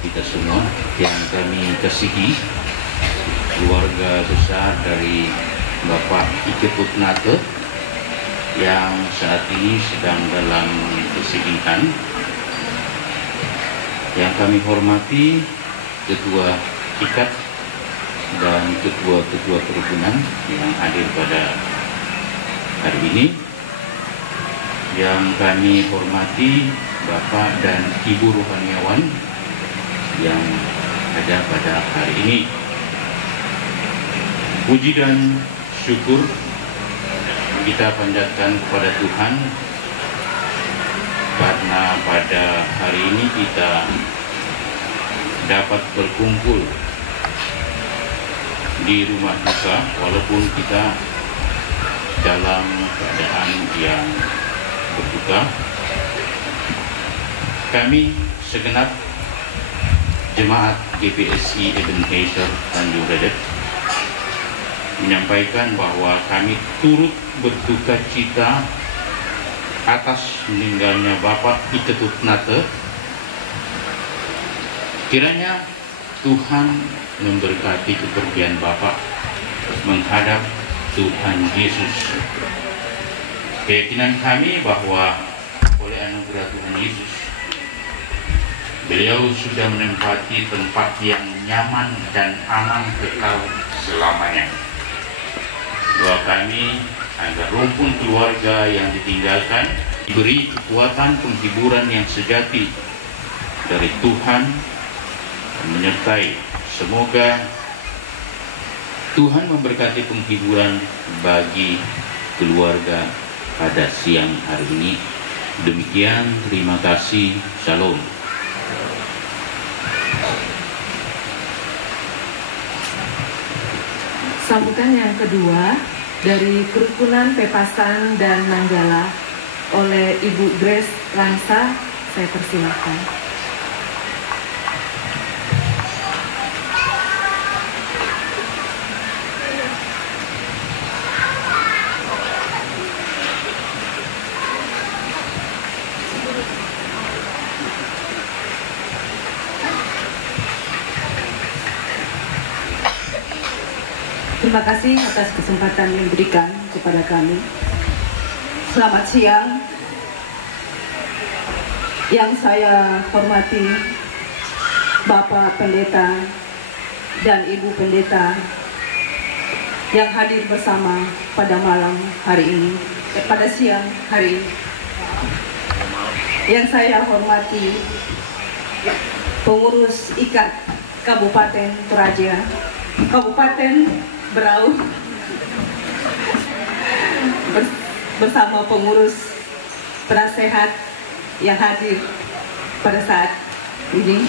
kita semua yang kami kasihi, keluarga besar dari Bapak Ike Putnate yang saat ini sedang dalam kesedihan. Yang kami hormati Ketua IKAT dan Ketua-Ketua Kerukunan yang hadir pada hari ini. Yang kami hormati Bapak dan Ibu Rohaniawan yang ada pada hari ini. Puji dan syukur kita panjatkan kepada Tuhan karena pada hari ini kita dapat berkumpul di rumah duka walaupun kita dalam keadaan yang berduka. Kami segenap jemaat GPSI Ebenezer Tanjung Redep menyampaikan bahwa kami turut berduka cita atas meninggalnya Bapak Ike Putnate. Kiranya Tuhan memberkati kepergian Bapak menghadap Tuhan Yesus. Keyakinan kami bahwa oleh anugerah Tuhan Yesus, beliau sudah menempati tempat yang nyaman dan aman kekal selamanya. Doa kami agar rumpun keluarga yang ditinggalkan diberi kekuatan penghiburan yang sejati dari Tuhan dan menyertai. Semoga Tuhan memberkati penghiburan bagi keluarga pada siang hari ini. Demikian, terima kasih. Shalom. Sambutan yang kedua dari Kerukunan Pepasan dan Nanggala oleh Ibu Grace Langsa, saya persilakan. Terima kasih atas kesempatan yang diberikan kepada kami. Selamat siang. Yang saya hormati Bapak Pendeta dan Ibu Pendeta yang hadir bersama pada malam hari ini, pada siang hari ini. Yang saya hormati pengurus IKAT Kabupaten Toraja, Kabupaten Berau, bersama pengurus prasehat yang hadir pada saat ini.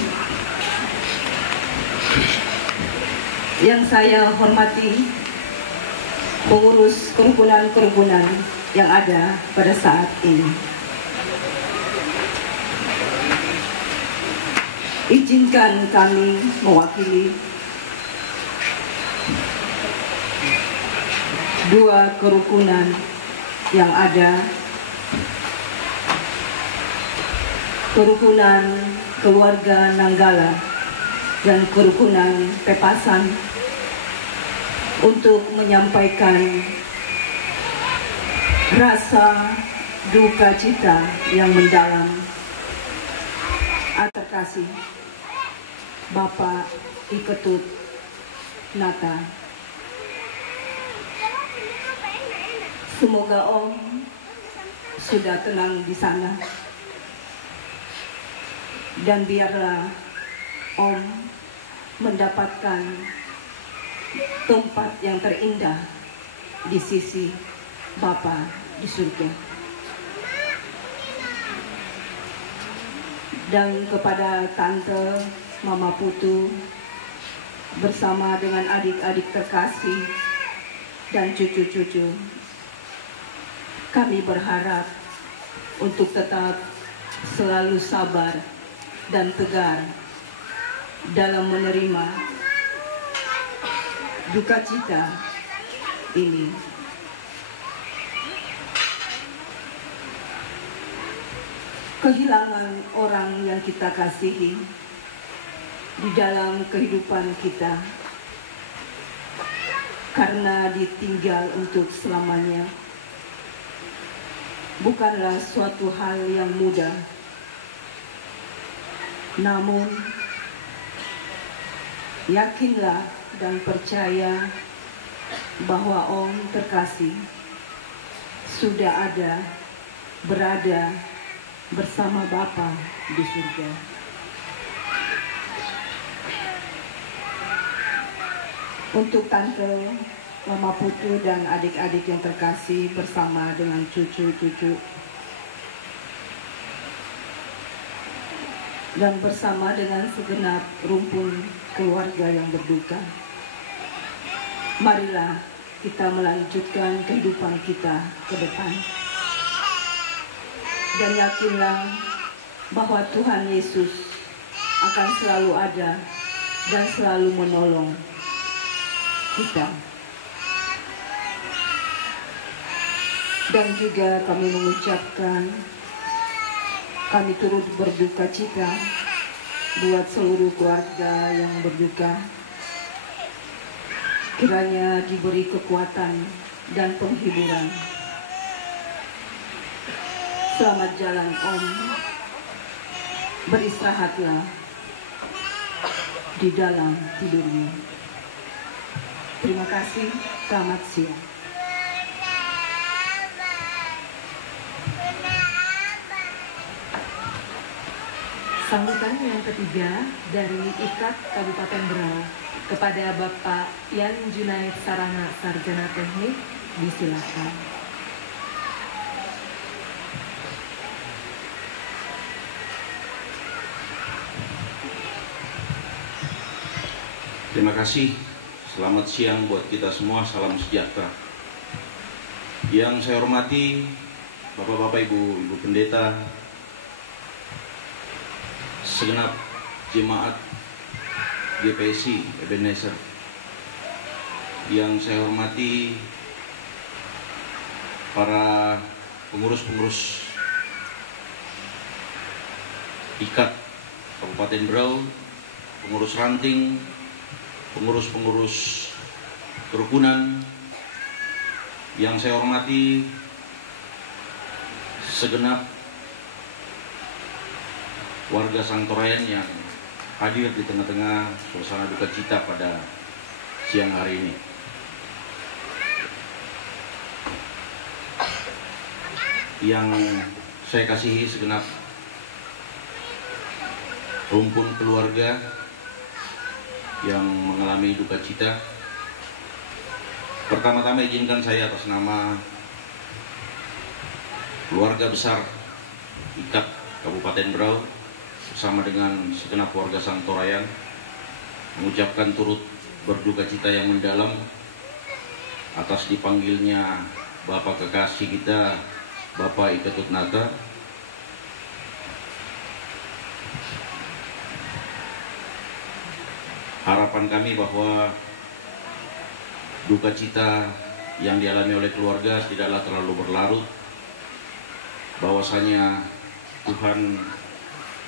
Yang saya hormati pengurus kerukunan-kerukunan yang ada pada saat ini. Izinkan kami mewakili dua kerukunan yang ada, kerukunan keluarga Nanggala dan kerukunan Pepasan, untuk menyampaikan rasa duka cita yang mendalam atas kasih Bapak Ike Putnate. Semoga Om sudah tenang di sana, dan biarlah Om mendapatkan tempat yang terindah di sisi Bapa di surga. Dan kepada Tante Mama Putu bersama dengan adik-adik terkasih dan cucu-cucu, kami berharap untuk tetap selalu sabar dan tegar dalam menerima duka cita ini. Kehilangan orang yang kita kasihi di dalam kehidupan kita, karena ditinggal untuk selamanya bukanlah suatu hal yang mudah. Namun, yakinlah dan percaya bahwa Om terkasih sudah berada bersama Bapa di surga. Untuk Tante, Mama Putu dan adik-adik yang terkasih bersama dengan cucu-cucu dan bersama dengan segenap rumpun keluarga yang berduka, marilah kita melanjutkan kehidupan kita ke depan. Dan yakinlah bahwa Tuhan Yesus akan selalu ada dan selalu menolong kita. Dan juga kami mengucapkan, kami turut berduka cita buat seluruh keluarga yang berduka. Kiranya diberi kekuatan dan penghiburan. Selamat jalan Om. Beristirahatlah di dalam tidurmu. Terima kasih. Selamat siang. Sambutan yang ketiga dari IKAT Kabupaten Berau kepada Bapak Yan Junaid Sarana Sarjana Teknik, disilakan. Terima kasih. Selamat siang buat kita semua. Salam sejahtera. Yang saya hormati Bapak-bapak, Ibu pendeta, segenap jemaat GPSI Ebenezer. Yang saya hormati para pengurus-pengurus IKAT Kabupaten Berau, pengurus ranting, pengurus-pengurus kerukunan. Yang saya hormati segenap warga Sangtorayan yang hadir di tengah-tengah suasana duka cita pada siang hari ini. Yang saya kasihi segenap rumpun keluarga yang mengalami duka cita. Pertama-tama izinkan saya atas nama keluarga besar IKAT Kabupaten Berau bersama dengan segenap warga Sangtorayan mengucapkan turut berduka cita yang mendalam atas dipanggilnya Bapak kekasih kita, Bapak Ika Tutnata. Harapan kami bahwa duka cita yang dialami oleh keluarga tidaklah terlalu berlarut, bahwasanya Tuhan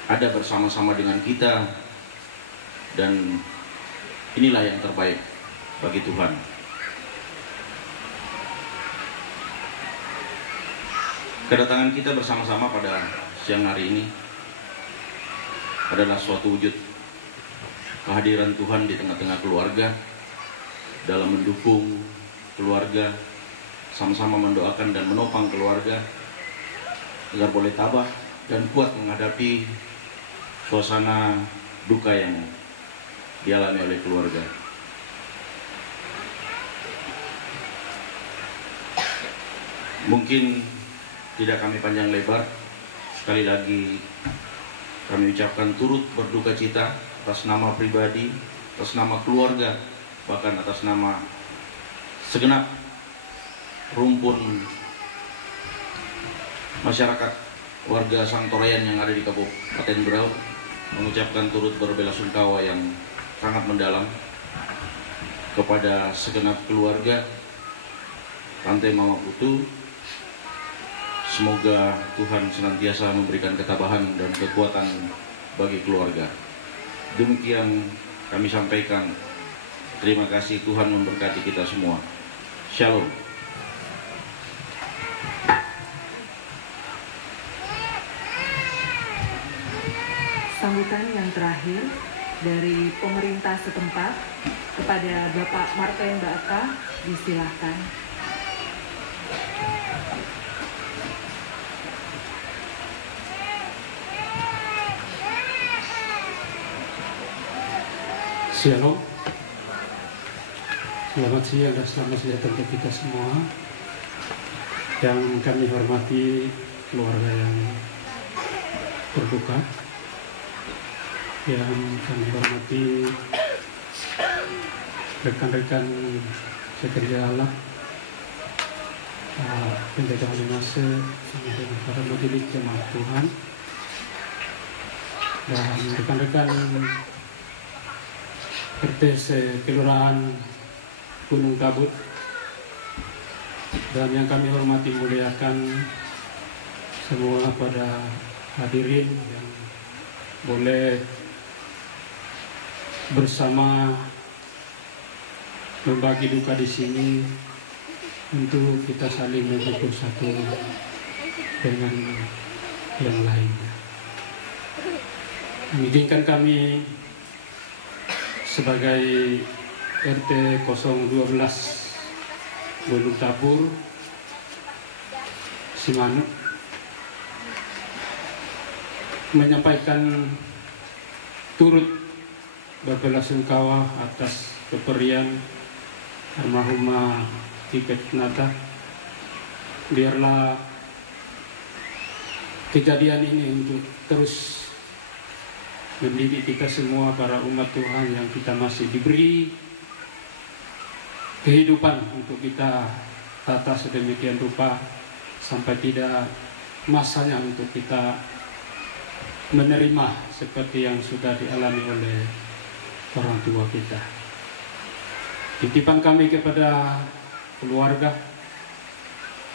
ada bersama-sama dengan kita, dan inilah yang terbaik bagi Tuhan. Kedatangan kita bersama-sama pada siang hari ini adalah suatu wujud kehadiran Tuhan di tengah-tengah keluarga, dalam mendukung keluarga, sama-sama mendoakan dan menopang keluarga agar boleh tabah dan kuat menghadapi suasana duka yang dialami oleh keluarga. Mungkin tidak kami panjang lebar. Sekali lagi kami ucapkan turut berduka cita atas nama pribadi, atas nama keluarga, bahkan atas nama segenap rumpun masyarakat warga Sangtorayan yang ada di Kabupaten Berau, mengucapkan turut berbelasungkawa yang sangat mendalam kepada segenap keluarga Tante Mama Putu. Semoga Tuhan senantiasa memberikan ketabahan dan kekuatan bagi keluarga. Demikian kami sampaikan. Terima kasih, Tuhan memberkati kita semua. Shalom. Sambutan yang terakhir dari pemerintah setempat kepada Bapak Martin Baaka, disilahkan. Shalom. Selamat siang dan selamat sejahtera untuk kita semua. Yang kami hormati keluarga yang berduka, yang kami hormati rekan-rekan sekerja Allah, Pendeta Halimase, sama dengan para majelis jemaat Tuhan, dan rekan-rekan RT Kelurahan Gunung Kabut, dan yang kami hormati muliakan semua pada hadirin yang boleh bersama membagi duka di sini untuk kita saling menghibur satu dengan yang lainnya. Mengizinkan kami sebagai RT 012 Gunung Tabur Simanuk menyampaikan turut berbelasungkawa atas keperian almarhumah Tibet Nata. Biarlah kejadian ini untuk terus mendidik kita semua, para umat Tuhan yang kita masih diberi kehidupan untuk kita tata sedemikian rupa sampai tidak masanya untuk kita menerima seperti yang sudah dialami oleh orang tua kita. Titipan kami kepada keluarga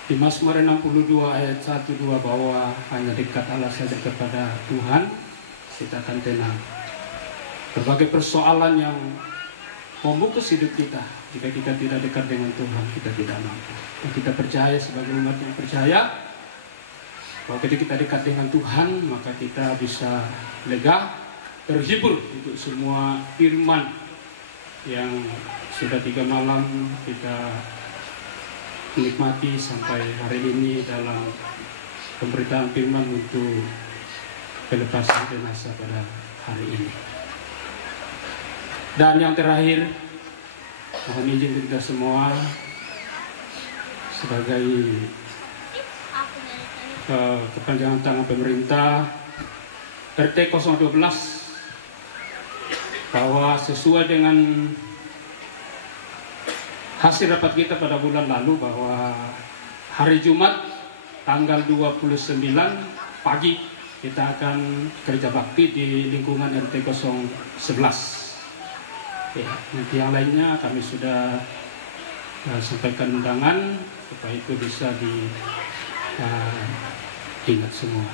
di Mazmur 62 ayat 1-2 bahwa hanya dekat Allah saja kepada Tuhan kita akan tenang. Berbagai persoalan yang membungkus hidup kita, jika kita tidak dekat dengan Tuhan, kita tidak mampu. Dan kita percaya sebagai umat yang percaya bahwa ketika kita dekat dengan Tuhan, maka kita bisa lega, terhibur untuk semua firman yang sudah 3 malam kita nikmati sampai hari ini dalam pemberitaan firman untuk pelepasan jenazah pada hari ini. Dan yang terakhir, mohon izin kita semua sebagai kepanjangan tangan pemerintah RT 012 bahwa sesuai dengan hasil rapat kita pada bulan lalu bahwa hari Jumat tanggal 29 pagi kita akan kerja bakti di lingkungan RT 011. Ya, nanti yang lainnya kami sudah sampaikan undangan supaya itu bisa diingat semua.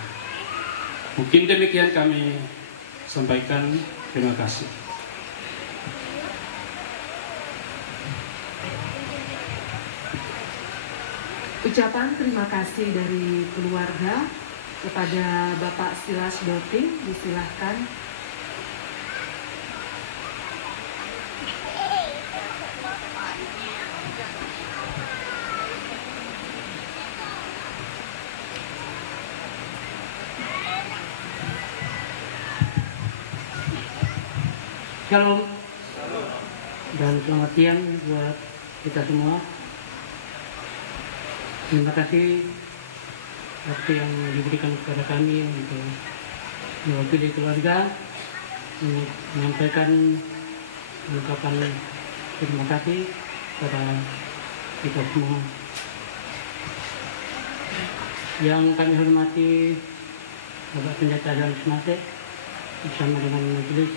Mungkin demikian kami sampaikan. Terima kasih. Ucapan terima kasih dari keluarga kepada Bapak Silas Doting, disilahkan. Shalom dan selamat siang buat kita semua. Terima kasih waktu yang diberikan kepada kami untuk mewakili keluarga menyampaikan ungkapan terima kasih kepada kita semua. Yang kami hormati Bapak Pendeta Halimase bersama dengan majelis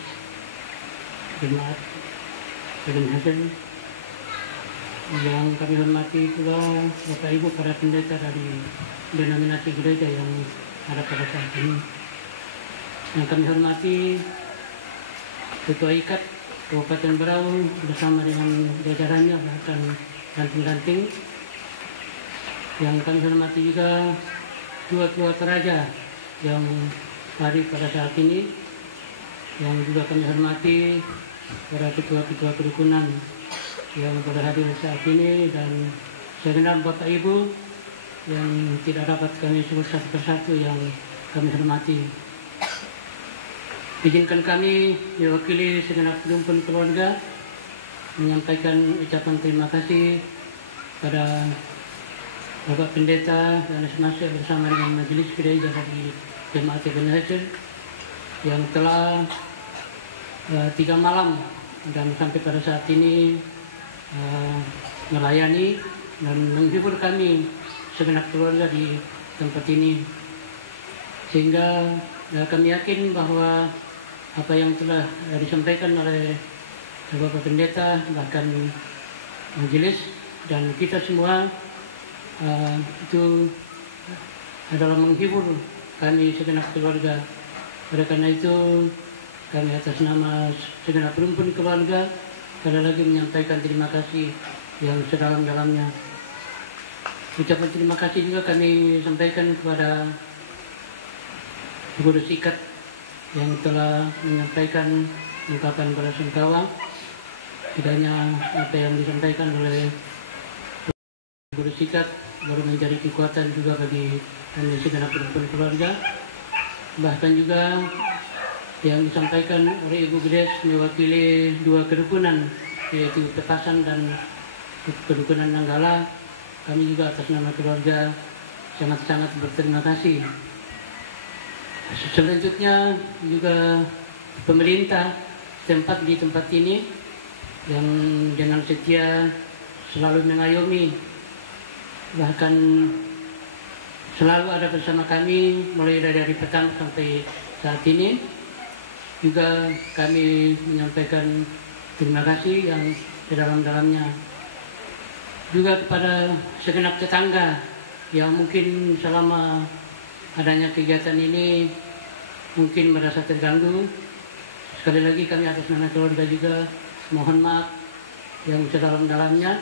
jemaat Film Hasan. Yang kami hormati pula Bapak Ibu para pendeta dari denominasi gereja yang ada pada saat ini. Yang kami hormati Ketua IKAT Kabupaten Berau bersama dengan jajarannya bahkan ranting-ranting. Yang kami hormati juga Tua-tua Toraja yang hari pada saat ini, yang juga kami hormati para ketua-ketua kerukunan yang pada hadir saat ini, dan segenap Bapak Ibu yang tidak dapat kami sebut satu persatu yang kami hormati. Izinkan kami diwakili segenap rumpun keluarga menyampaikan ucapan terima kasih pada Bapak Pendeta dan Semasa bersama dengan Majelis Gereja dari Jemaat Ebenezer yang telah 3 malam dan sampai pada saat ini melayani dan menghibur kami segenap keluarga di tempat ini, sehingga kami yakin bahwa apa yang telah disampaikan oleh Bapak Pendeta bahkan Majelis dan kita semua itu adalah menghibur kami segenap keluarga. Oleh karena itu kami atas nama segenap rumpun keluarga sekali lagi menyampaikan terima kasih yang sedalam-dalamnya. Ucapan terima kasih juga kami sampaikan kepada pengurus IKAT yang telah menyampaikan ungkapan belasungkawa. Tidak hanya apa yang disampaikan oleh pengurus IKAT baru menjadi kekuatan juga bagi kami segenap rumpun keluarga, bahkan juga yang disampaikan oleh Ibu Grace mewakili 2 kerukunan, yaitu Pepasan dan kerukunan Nanggala. Kami juga atas nama keluarga sangat-sangat berterima kasih. Selanjutnya juga pemerintah tempat di tempat ini yang dengan setia selalu mengayomi, bahkan selalu ada bersama kami mulai dari petang sampai saat ini. Juga kami menyampaikan terima kasih yang sedalam-dalamnya juga kepada segenap tetangga yang mungkin selama adanya kegiatan ini mungkin merasa terganggu. Sekali lagi kami atas nama keluarga juga mohon maaf yang sedalam-dalamnya.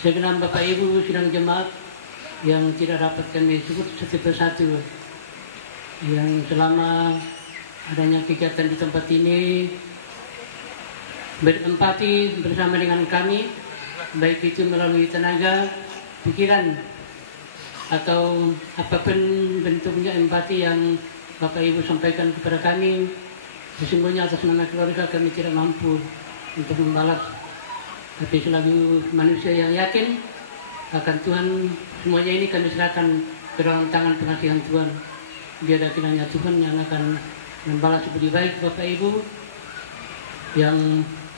Segenap Bapak Ibu sidang jemaat yang tidak dapat kami sebut satu persatu, yang selama adanya kegiatan di tempat ini berempati bersama dengan kami, baik itu melalui tenaga, pikiran, atau apapun bentuknya empati yang Bapak Ibu sampaikan kepada kami. Sesungguhnya atas nama keluarga kami tidak mampu untuk membalas, tapi selalu manusia yang yakin akan Tuhan, semuanya ini kami serahkan ke dalam tangan pengasihan Tuhan. Biar kiranya Tuhan yang akan membalas lebih baik Bapak Ibu yang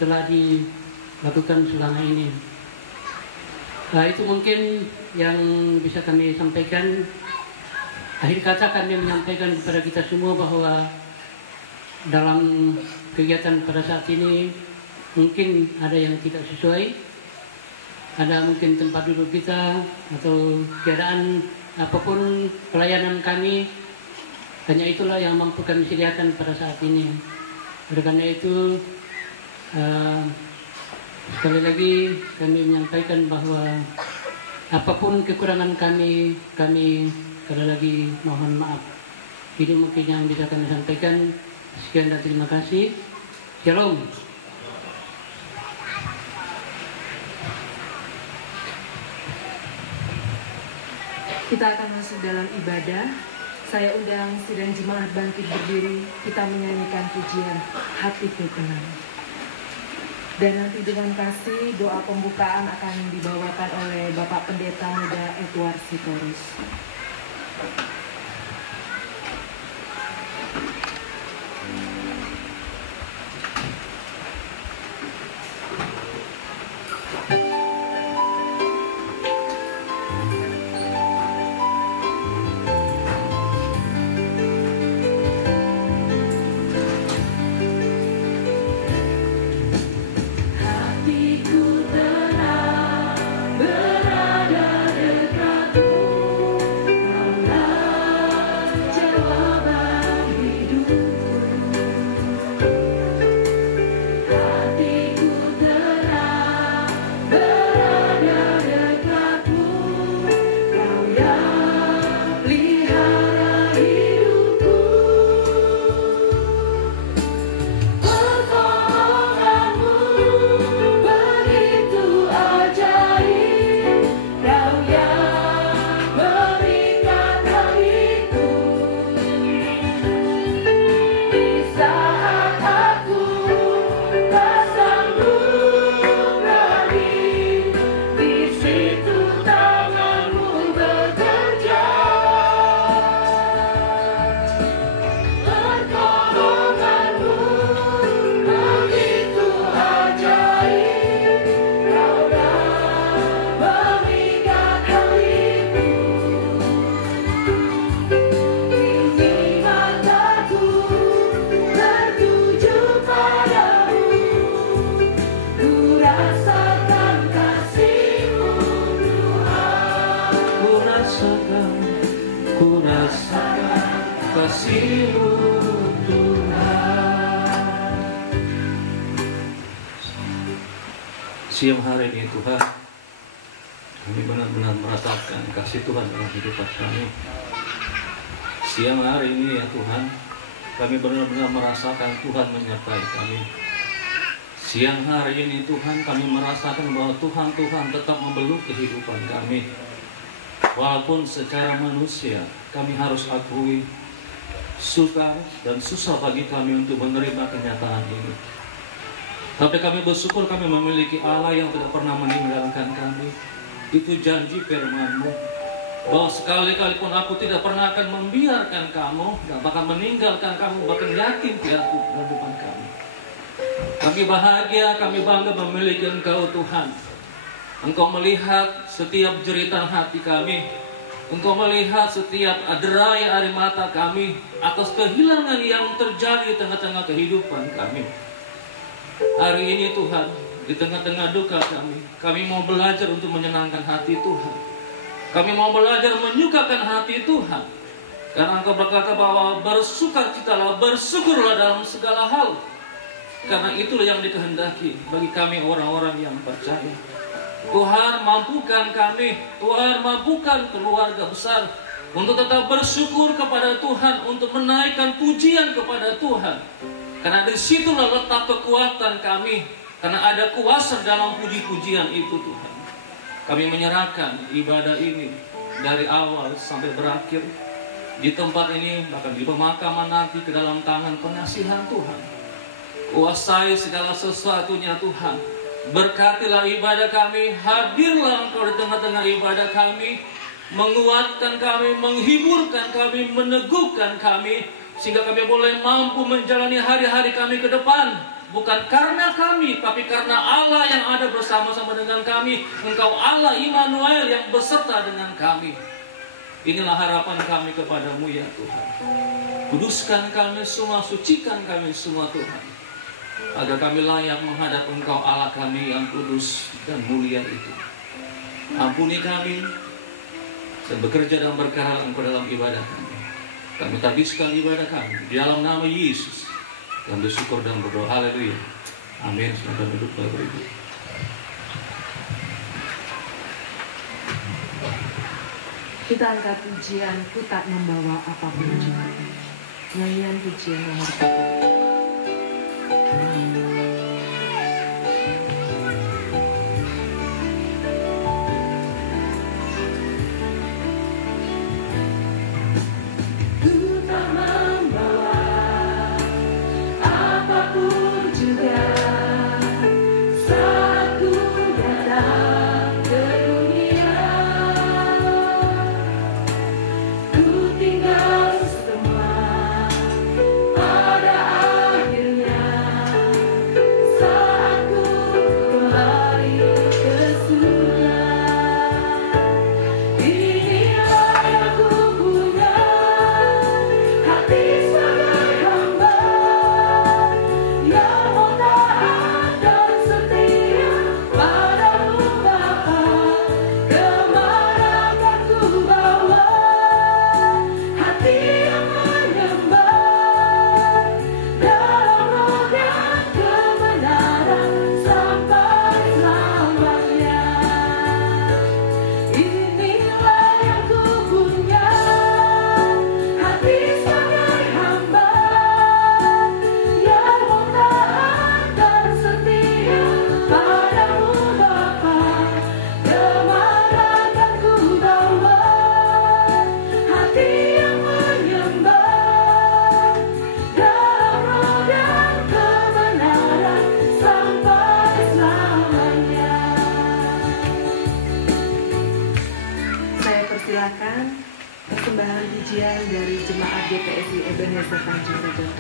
telah dilakukan selama ini. Nah, itu mungkin yang bisa kami sampaikan. Akhir kata kami menyampaikan kepada kita semua bahwa dalam kegiatan pada saat ini mungkin ada yang tidak sesuai, ada mungkin tempat duduk kita atau keadaan apapun pelayanan kami, hanya itulah yang mampu kami sediakan pada saat ini. Oleh karena itu sekali lagi kami menyampaikan bahwa apapun kekurangan kami sekali lagi mohon maaf. Ini mungkin yang bisa kami sampaikan. Sekian dan terima kasih. Shalom. Kita akan masuk dalam ibadah. Saya undang sidang jemaat bangkit berdiri. Kita menyanyikan pujian Hatiku Tenang. Dan nanti dengan kasih doa pembukaan akan dibawakan oleh Bapak Pendeta Muda Edward Sitorus. siang hari ini Tuhan, kami benar-benar merasakan kasih Tuhan dalam kehidupan kami. Siang hari ini ya Tuhan, kami benar-benar merasakan Tuhan menyertai kami. Siang hari ini Tuhan, kami merasakan bahwa Tuhan tetap membeluk kehidupan kami. Walaupun secara manusia kami harus akui sukar dan susah bagi kami untuk menerima kenyataan ini. Tapi kami bersyukur kami memiliki Allah yang tidak pernah meninggalkan kami. Itu janji firman-Mu, bahwa sekali-kali pun aku tidak pernah akan membiarkan kamu dan bahkan meninggalkan kamu, bahkan yakin piatu dalam depan kami. Kami bahagia, kami bangga memiliki Engkau Tuhan. Engkau melihat setiap jeritan hati kami. Engkau melihat setiap derai air mata kami atas kehilangan yang terjadi di tengah-tengah kehidupan kami. Hari ini Tuhan, di tengah-tengah duka kami mau belajar untuk menyenangkan hati Tuhan. Kami mau belajar menyukakan hati Tuhan. Karena Engkau berkata bahwa bersukacitalah, bersyukurlah dalam segala hal. Karena itulah yang dikehendaki bagi kami orang-orang yang percaya. Tuhan mampukan kami, Tuhan mampukan keluarga besar untuk tetap bersyukur kepada Tuhan, untuk menaikkan pujian kepada Tuhan. Karena disitulah letak kekuatan kami, karena ada kuasa dalam puji-pujian itu Tuhan. Kami menyerahkan ibadah ini dari awal sampai berakhir di tempat ini, bahkan di pemakaman nanti, ke dalam tangan pengasihan Tuhan. Kuasai segala sesuatunya Tuhan. Berkatilah ibadah kami, hadirlah Engkau di tengah-tengah ibadah kami, menguatkan kami, menghiburkan kami, meneguhkan kami, sehingga kami boleh mampu menjalani hari-hari kami ke depan. Bukan karena kami, tapi karena Allah yang ada bersama-sama dengan kami. Engkau Allah Immanuel yang beserta dengan kami. Inilah harapan kami kepadamu ya Tuhan. Kuduskan kami semua, sucikan kami semua Tuhan, agar kami layak menghadap Engkau Allah kami yang kudus dan mulia itu. Ampuni kami dan bekerja dan berkehala Engkau dalam ibadah kami. Kami habiskan ibadah kami di dalam nama Yesus. Kami bersyukur dan berdoa. Haleluya. Amin. Selamat duduk Bapak Ibu. Kita angkat pujian, ku tak membawa apapun juga. Nyanyian pujian nomor 3. Persembahan pujian dari Jemaat GPSI Ebenezer Tanjung Priok.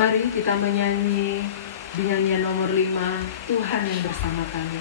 Mari kita menyanyi di nyanyian nomor 5, Tuhan yang bersama kami.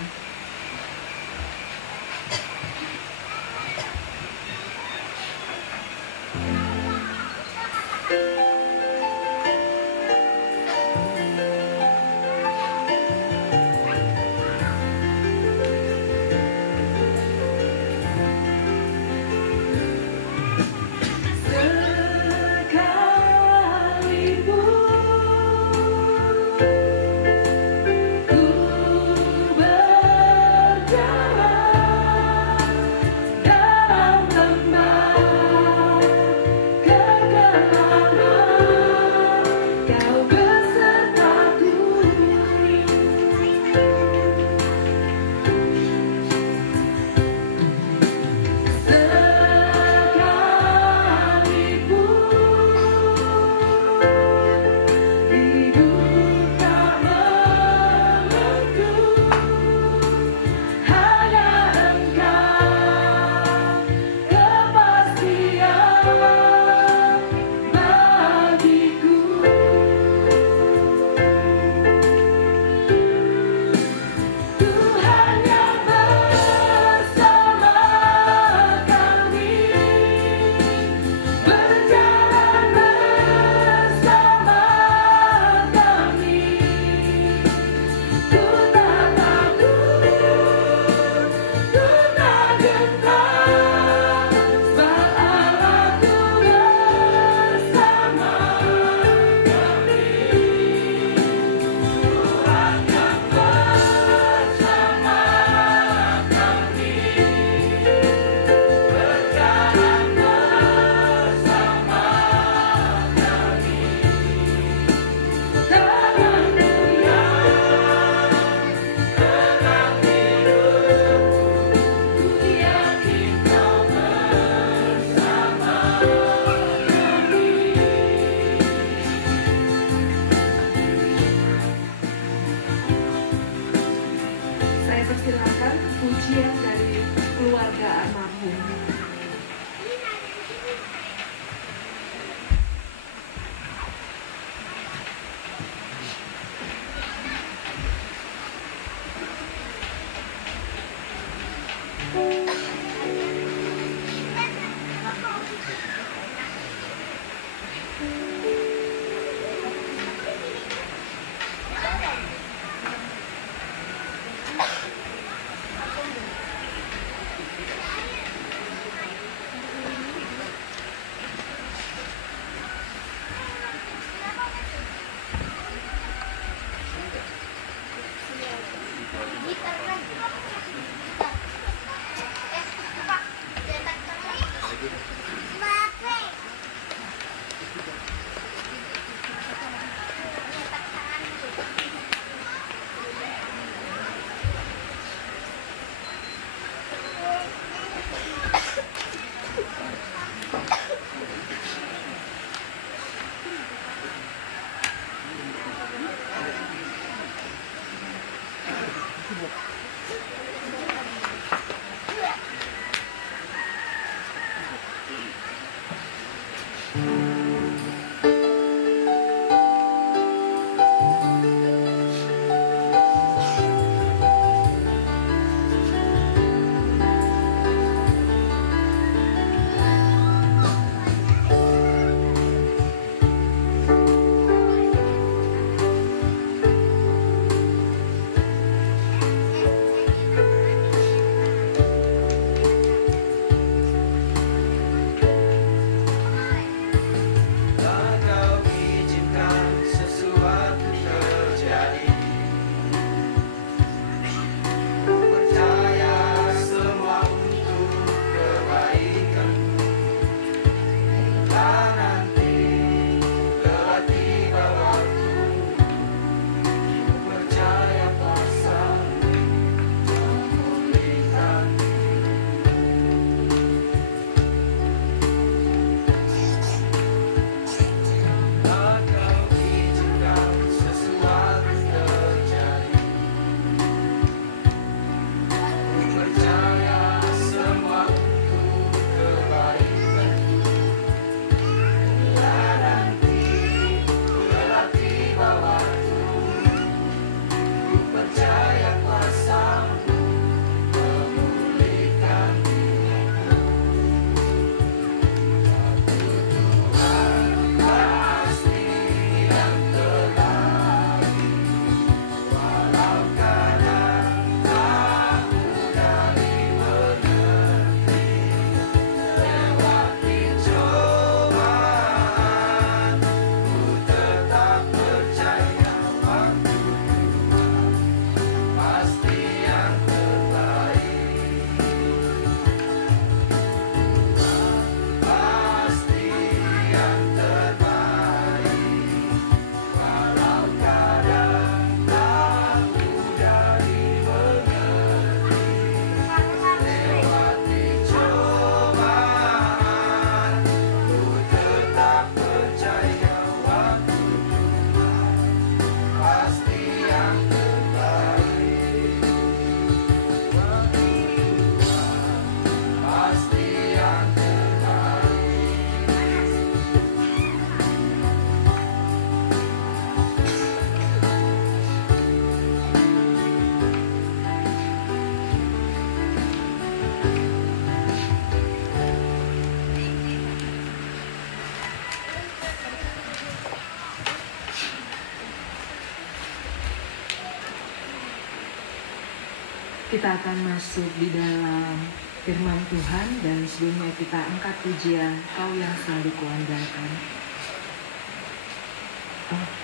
Kita akan masuk di dalam firman Tuhan dan sebelumnya kita angkat pujian Kau yang selalu kuandalkan.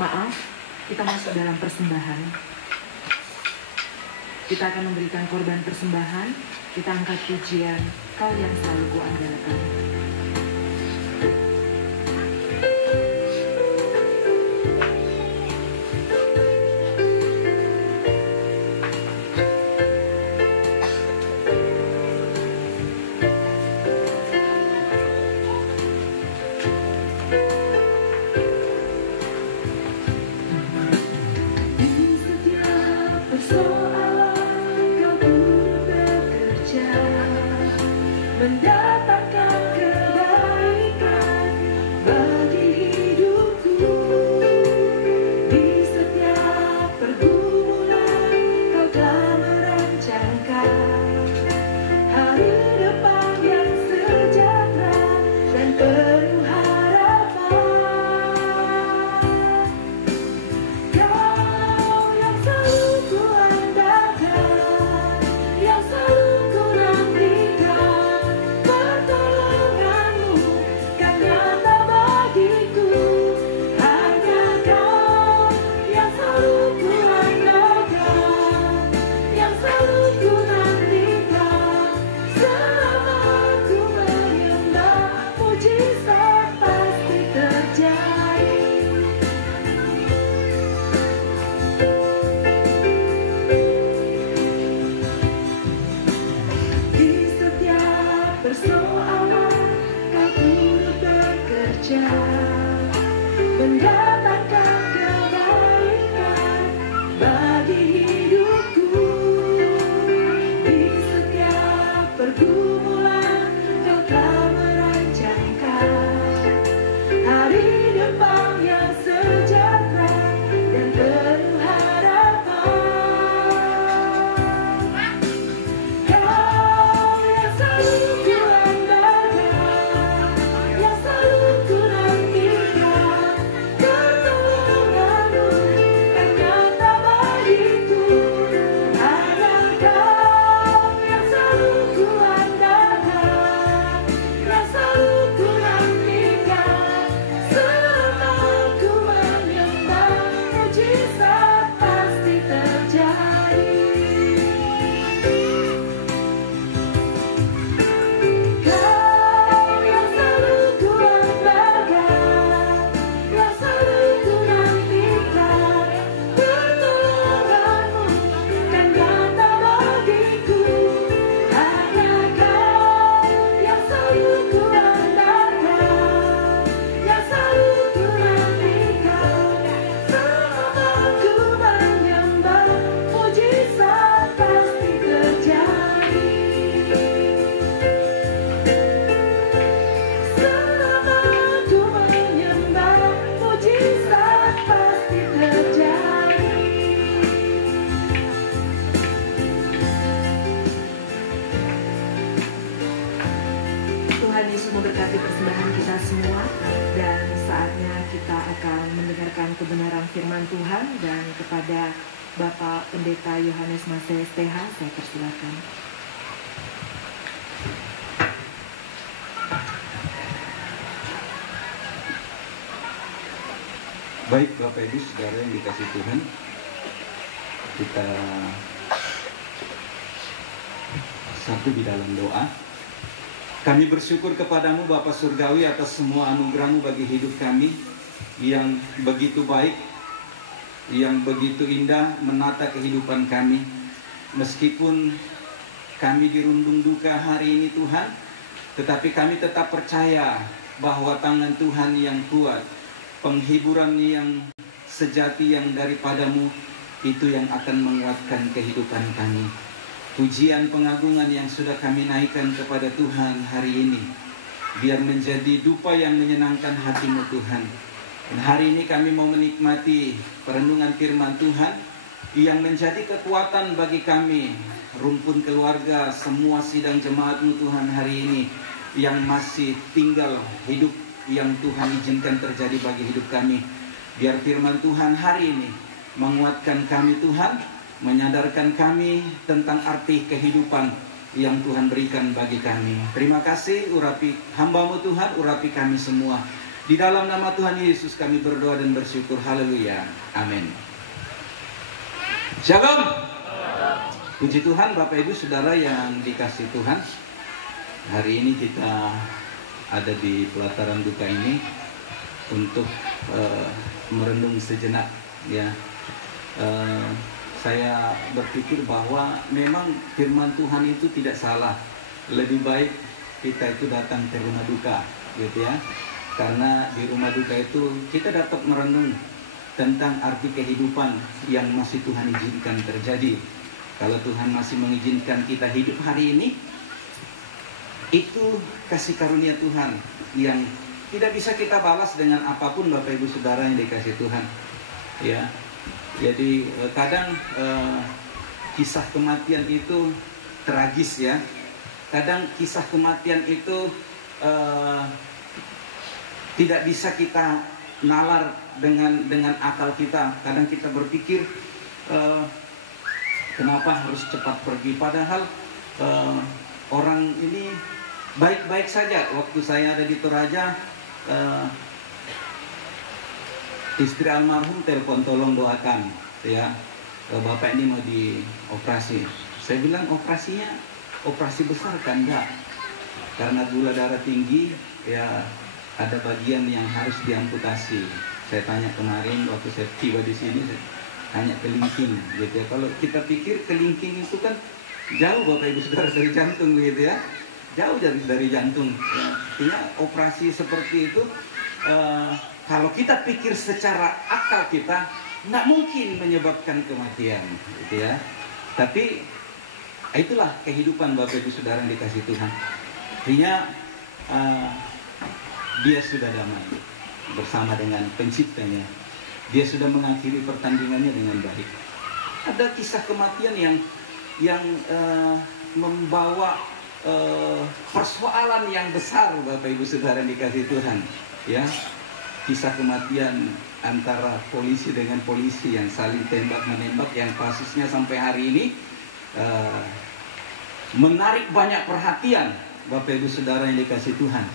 Maaf, kita masuk dalam persembahan. Kita akan memberikan korban persembahan. Kita angkat pujian Kau yang selalu kuandalkan. Mendatangkan kebaikan bagi hidupku. Di setiap pergumulan Kau telah merancangkan hari depan yang sejahtera dan penuh harapan. Kau yang selalu kuandalkan, yang selalu ku nantikan. Pertolonganmu kan nyata bagiku. Hanya Kau yang selalu ku andalkan, yang selalu ku nantikan. Selama ku menyembah, mujizat pasti terjadi. Di setiap persoalan Kau turut bekerja, mendatangkan kebaikan bagi hidupku. Di setiap pergumulan Kau telah merancangkan hari depan yang sejahtera dan penuh harapan. Kau yang selalu ku andalkan, yang selalu ku nantikan. Pertolonganmu kan nyata bagiku. Hanya Kau yang selalu ku andalkan, yang selalu ku nantikan. Selama ku menyembah, mujizat pasti terjadi. Kau yang selalu ku andalkan, yang selalu ku nantikan. Pertolonganmu kan nyata bagiku. Hanya Kau yang selalu ku andalkan, yang selalu ku nantikan. Selama ku menyembah, mujizat pasti terjadi. Selama ku menyembah, mujizat pasti terjadi. Tuhan Yesus memberkati persembahan kita semua dan saatnya kita akan mendengarkan kebenaran firman Tuhan. Dan kepada Bapak Pendeta Yohanes Mase STH saya persilakan. Baik Bapak Ibu Saudara yang dikasih Tuhan, kita satu di dalam doa. Kami bersyukur kepadamu Bapa Surgawi atas semua anugerah-Mu bagi hidup kami yang begitu baik, yang begitu indah menata kehidupan kami. Meskipun kami dirundung duka hari ini Tuhan, tetapi kami tetap percaya bahwa tangan Tuhan yang kuat, penghiburan yang sejati yang daripadamu, itu yang akan menguatkan kehidupan kami. Pujian pengagungan yang sudah kami naikkan kepada Tuhan hari ini, biar menjadi dupa yang menyenangkan hati-Mu Tuhan. Dan hari ini kami mau menikmati perenungan firman Tuhan yang menjadi kekuatan bagi kami, rumpun keluarga, semua sidang jemaat-Mu Tuhan hari ini, yang masih tinggal hidup yang Tuhan izinkan terjadi bagi hidup kami. Biar firman Tuhan hari ini menguatkan kami Tuhan, menyadarkan kami tentang arti kehidupan yang Tuhan berikan bagi kami. Terima kasih, urapi hamba-Mu Tuhan, urapi kami semua. Di dalam nama Tuhan Yesus kami berdoa dan bersyukur. Haleluya. Amin. Shalom. Puji Tuhan, Bapak Ibu Saudara yang dikasihi Tuhan. Hari ini kita ada di pelataran duka ini untuk merenung sejenak, ya. Saya berpikir bahwa memang firman Tuhan itu tidak salah. Lebih baik kita itu datang ke rumah duka, gitu ya. Karena di rumah duka itu kita dapat merenung tentang arti kehidupan yang masih Tuhan izinkan terjadi. Kalau Tuhan masih mengizinkan kita hidup hari ini, itu kasih karunia Tuhan yang tidak bisa kita balas dengan apapun, Bapak Ibu Saudara yang dikasihi Tuhan, ya. Jadi kadang kisah kematian itu tragis, ya. Kadang kisah kematian itu tidak bisa kita nalar dengan akal kita. Kadang kita berpikir kenapa harus cepat pergi, padahal orang ini baik-baik saja. Waktu saya ada di Toraja, istri almarhum telepon, tolong doakan, ya, bapak ini mau dioperasi. Saya bilang, operasinya operasi besar kan? Enggak, karena gula darah tinggi, ya, ada bagian yang harus diamputasi. Saya tanya kemarin waktu saya tiba di sini, saya tanya kelingking, gitu ya. Kalau kita pikir kelingking itu kan jauh, Bapak Ibu Saudara, dari jantung, gitu ya, jauh dari jantung. Ya, artinya operasi seperti itu, kalau kita pikir secara akal kita, nggak mungkin menyebabkan kematian, gitu ya. Tapi itulah kehidupan Bapak Ibu Saudara yang dikasihi Tuhan. Artinya dia sudah damai bersama dengan penciptanya. Dia sudah mengakhiri pertandingannya dengan baik. Ada kisah kematian yang membawa persoalan yang besar, Bapak Ibu Saudara yang dikasihi Tuhan, ya. Kisah kematian antara polisi dengan polisi yang saling tembak-menembak, yang kasusnya sampai hari ini menarik banyak perhatian, Bapak Ibu Saudara yang dikasihi Tuhan,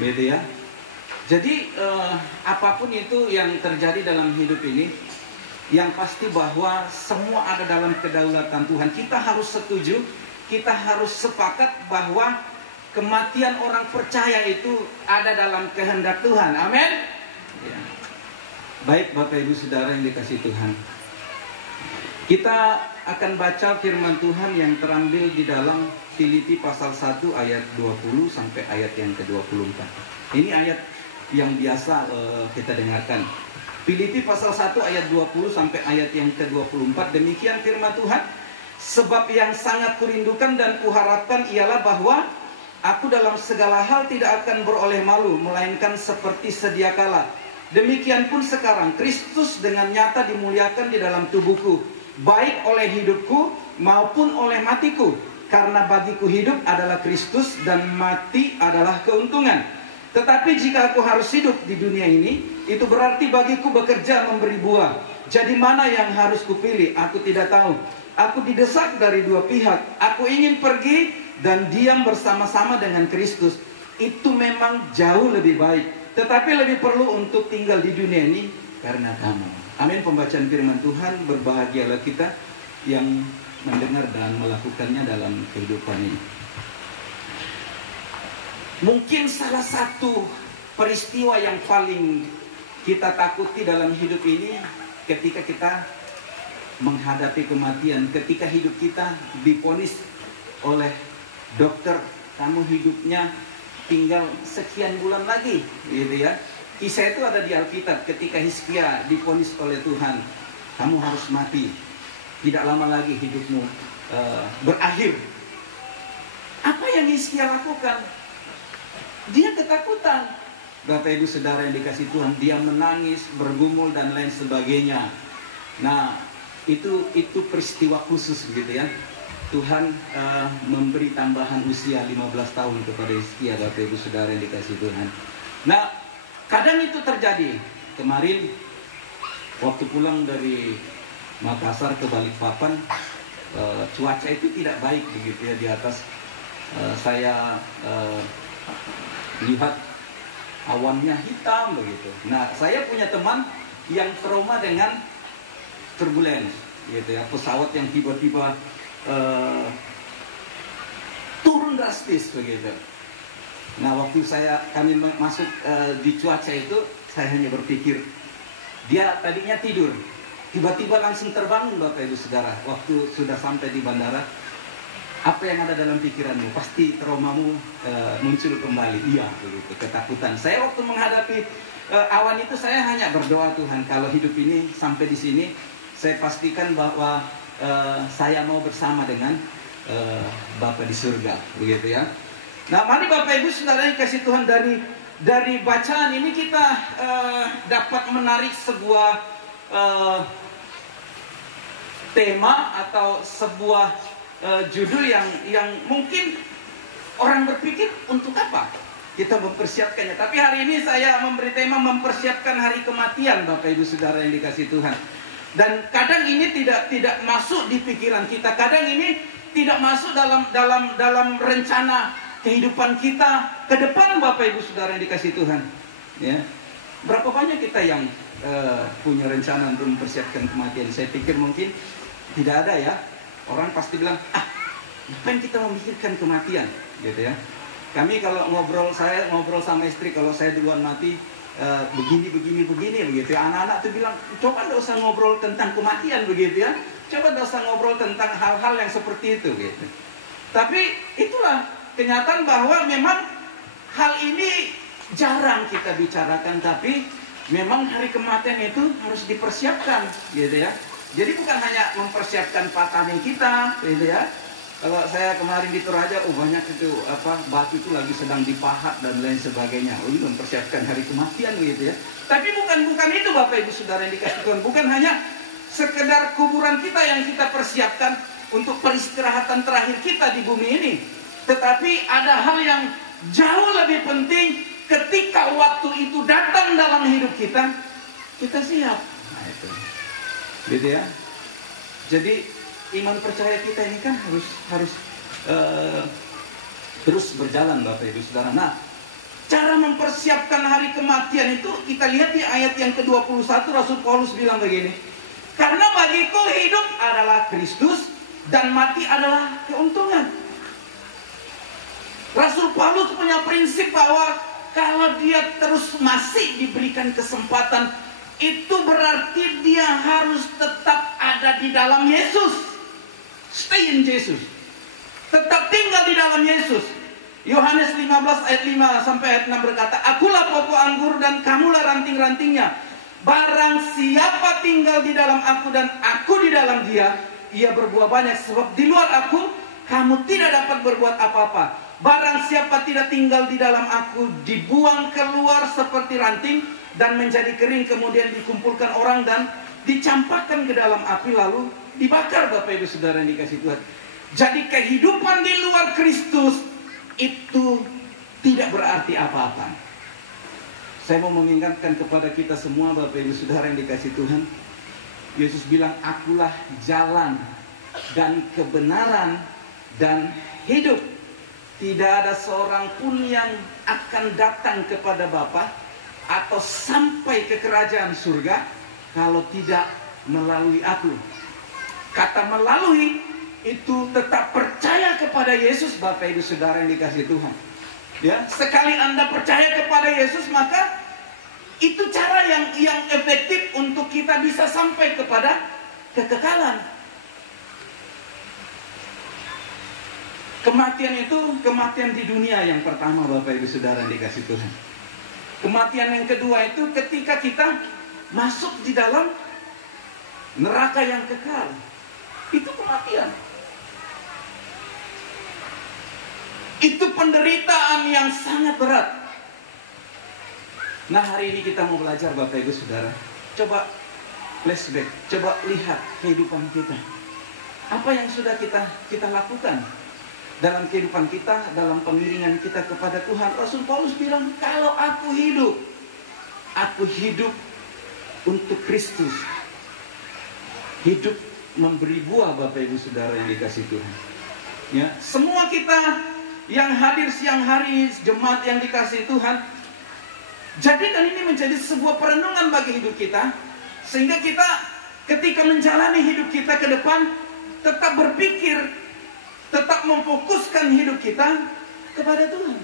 gitu ya. Jadi apapun itu yang terjadi dalam hidup ini, yang pasti bahwa semua ada dalam kedaulatan Tuhan. Kita harus setuju, kita harus sepakat bahwa kematian orang percaya itu ada dalam kehendak Tuhan. Amin. Ya. Baik Bapak Ibu Saudara yang dikasihi Tuhan, kita akan baca firman Tuhan yang terambil di dalam Filipi pasal 1 ayat 20 sampai ayat yang ke-24. Ini ayat yang biasa kita dengarkan. Filipi pasal 1 ayat 20 sampai ayat yang ke-24. Demikian firman Tuhan. Sebab yang sangat kurindukan dan kuharapkan ialah bahwa aku dalam segala hal tidak akan beroleh malu, melainkan seperti sedia kala. Demikian pun sekarang Kristus dengan nyata dimuliakan di dalam tubuhku, baik oleh hidupku maupun oleh matiku. Karena bagiku hidup adalah Kristus dan mati adalah keuntungan. Tetapi jika aku harus hidup di dunia ini, itu berarti bagiku bekerja memberi buah. Jadi mana yang harus kupilih? Aku tidak tahu. Aku didesak dari dua pihak. Aku ingin pergi dan diam bersama-sama dengan Kristus. Itu memang jauh lebih baik. Tetapi lebih perlu untuk tinggal di dunia ini karena kamu. Amin. Pembacaan firman Tuhan. Berbahagialah kita yang mendengar dan melakukannya dalam kehidupan ini. Mungkin salah satu peristiwa yang paling kita takuti dalam hidup ini ketika kita menghadapi kematian, ketika hidup kita divonis oleh dokter, kamu hidupnya tinggal sekian bulan lagi, gitu ya. Kisah itu ada di Alkitab ketika Hizkia divonis oleh Tuhan, kamu harus mati, tidak lama lagi hidupmu berakhir. Apa yang Hizkia lakukan? Dia ketakutan. Bapak Ibu Saudara yang dikasihi Tuhan, dia menangis, bergumul dan lain sebagainya. Nah, itu peristiwa khusus, gitu ya. Tuhan memberi tambahan usia 15 tahun kepada Hizkia, Bapak Ibu Saudara yang dikasihi Tuhan. Nah, kadang itu terjadi. Kemarin waktu pulang dari Makassar ke Balikpapan, cuaca itu tidak baik begitu ya. Di atas saya lihat awannya hitam begitu. Nah, saya punya teman yang trauma dengan turbulence gitu ya, pesawat yang tiba-tiba turun drastis begitu. Nah, waktu kami masuk di cuaca itu, saya hanya berpikir, dia tadinya tidur, tiba-tiba langsung terbangun Bapak Ibu Saudara. Waktu sudah sampai di bandara, apa yang ada dalam pikiranmu? Pasti traumamu muncul kembali. Iya, begitu, ketakutan. Saya waktu menghadapi awan itu, saya hanya berdoa, Tuhan, kalau hidup ini sampai di sini, saya pastikan bahwa saya mau bersama dengan Bapa di surga, begitu ya. Nah, mari Bapak Ibu Saudara yang kasih Tuhan, dari bacaan ini kita dapat menarik sebuah tema atau sebuah judul yang mungkin orang berpikir untuk apa kita mempersiapkannya. Tapi hari ini saya memberi tema mempersiapkan hari kematian, Bapak Ibu Saudara yang dikasih Tuhan. Dan kadang ini tidak masuk di pikiran kita, kadang ini tidak masuk dalam rencana kehidupan kita ke depan, Bapak Ibu Saudara yang dikasih Tuhan. Ya, berapa banyak kita yang punya rencana untuk mempersiapkan kematian? Saya pikir mungkin tidak ada ya. Orang pasti bilang, ngapain kita memikirkan kematian, gitu ya. Kami kalau saya ngobrol sama istri, kalau saya duluan mati, begini begitu ya. Anak-anak tuh bilang, coba nggak usah ngobrol tentang kematian begitu ya. Coba nggak usah ngobrol tentang hal-hal yang seperti itu gitu. Tapi itulah kenyataan bahwa memang hal ini jarang kita bicarakan, tapi memang hari kematian itu harus dipersiapkan, gitu ya. Jadi bukan hanya mempersiapkan patah kita, gitu ya. Kalau saya kemarin di Toraja, banyak itu batu itu lagi sedang dipahat dan lain sebagainya. Ini mempersiapkan hari kematian, gitu ya. Tapi bukan itu, Bapak Ibu Saudara yang dikasih Tuhan. Bukan hanya sekedar kuburan kita yang kita persiapkan untuk peristirahatan terakhir kita di bumi ini. Tetapi ada hal yang jauh lebih penting ketika waktu itu datang dalam hidup kita siap. Nah, itu. Gitu ya. Jadi iman percaya kita ini kan harus terus berjalan, Bapak Ibu Saudara. Nah, cara mempersiapkan hari kematian itu kita lihat di ayat yang ke-21, Rasul Paulus bilang begini. Karena bagiku hidup adalah Kristus dan mati adalah keuntungan. Rasul Paulus punya prinsip bahwa kalau dia terus masih diberikan kesempatan, itu berarti dia harus tetap ada di dalam Yesus. Stay in Jesus. Tetap tinggal di dalam Yesus. Yohanes 15 ayat 5 sampai ayat 6 berkata, Akulah pokok anggur dan kamulah ranting-rantingnya. Barang siapa tinggal di dalam aku dan aku di dalam dia, ia berbuah banyak. Sebab di luar aku, kamu tidak dapat berbuat apa-apa. Barang siapa tidak tinggal di dalam aku, dibuang keluar seperti ranting dan menjadi kering, kemudian dikumpulkan orang dan dicampakkan ke dalam api lalu dibakar, Bapak Ibu Saudara yang dikasih Tuhan. Jadi kehidupan di luar Kristus itu tidak berarti apa-apa. Saya mau mengingatkan kepada kita semua, Bapak Ibu Saudara yang dikasih Tuhan. Yesus bilang, Akulah jalan dan kebenaran dan hidup. Tidak ada seorang pun yang akan datang kepada Bapa atau sampai ke kerajaan surga kalau tidak melalui aku. Kata melalui itu tetap percaya kepada Yesus, Bapak Ibu Saudara yang dikasih Tuhan. Ya, sekali Anda percaya kepada Yesus, maka itu cara yang efektif untuk kita bisa sampai kepada kekekalan. Kematian itu kematian di dunia yang pertama, Bapak Ibu Saudara yang dikasih Tuhan. Kematian yang kedua itu ketika kita masuk di dalam neraka yang kekal. Itu kematian. Itu penderitaan yang sangat berat. Nah, hari ini kita mau belajar, Bapak Ibu Saudara. Coba flashback, coba lihat kehidupan kita. Apa yang sudah kita lakukan dalam kehidupan kita, dalam pengiringan kita kepada Tuhan. Rasul Paulus bilang, kalau aku hidup untuk Kristus. hidup memberi buah, Bapak Ibu Saudara yang dikasih Tuhan. Ya, semua kita yang hadir siang hari, jemaat yang dikasih Tuhan, jadikan ini menjadi sebuah perenungan bagi hidup kita, sehingga kita ketika menjalani hidup kita ke depan tetap berpikir, tetap memfokuskan hidup kita kepada Tuhan.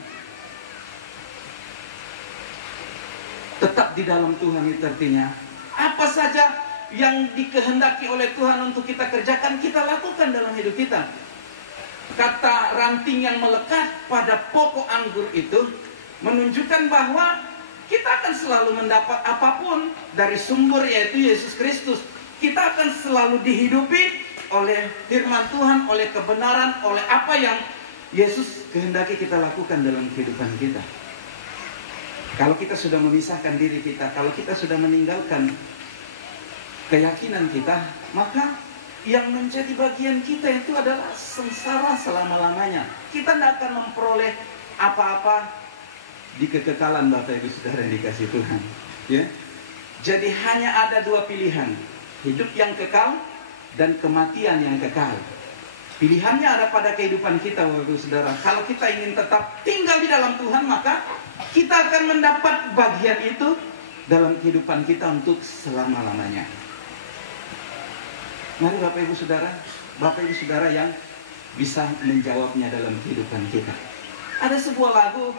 Tetap di dalam Tuhan itu artinya apa saja yang dikehendaki oleh Tuhan untuk kita kerjakan, kita lakukan dalam hidup kita. Kata ranting yang melekat pada pokok anggur itu menunjukkan bahwa kita akan selalu mendapat apapun dari sumber, yaitu Yesus Kristus. Kita akan selalu dihidupi oleh firman Tuhan, oleh kebenaran, oleh apa yang Yesus kehendaki kita lakukan dalam kehidupan kita. Kalau kita sudah memisahkan diri kita, kalau kita sudah meninggalkan keyakinan kita, maka yang menjadi bagian kita itu adalah sengsara selama-lamanya. Kita tidak akan memperoleh apa-apa di kekekalan, Bapak Ibu Saudara yang dikasih Tuhan. Ya, jadi hanya ada dua pilihan, hidup yang kekal dan kematian yang kekal. Pilihannya ada pada kehidupan kita, Bapak Ibu Saudara. Kalau kita ingin tetap tinggal di dalam Tuhan, maka kita akan mendapat bagian itu dalam kehidupan kita untuk selama-lamanya. Mari Bapak Ibu Saudara yang bisa menjawabnya dalam kehidupan kita. Ada sebuah lagu,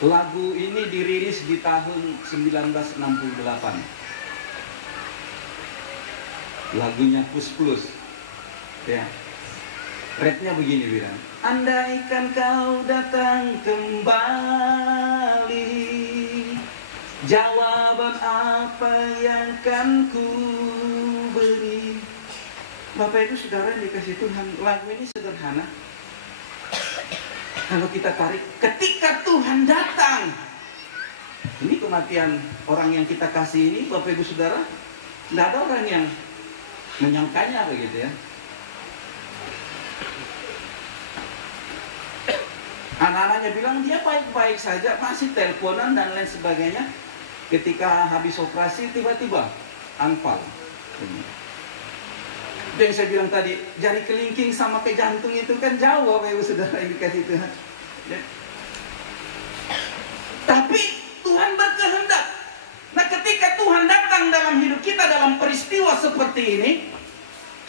lagu ini dirilis di tahun 1968. Lagunya Plus Plus. Ya. Rapnya begini bilang, andaikan kau datang kembali, jawaban apa yang kan ku beri. Bapak Ibu Saudara yang dikasih Tuhan, lagu ini sederhana. Kalau kita tarik, ketika Tuhan datang, ini kematian orang yang kita kasih ini, Bapak Ibu Saudara, tidak ada orang yang menyangkanya begitu ya. Anak-anaknya bilang dia baik-baik saja, masih teleponan dan lain sebagainya. Ketika habis operasi tiba-tiba anfal. Itu yang saya bilang tadi, jari kelingking sama ke jantung itu kan jauh, Bapak Ibu Saudara yang dikasih Tuhan. Ya. Tapi Tuhan berkehendak. Nah, ketika Tuhan datang dalam hidup kita dalam peristiwa seperti ini,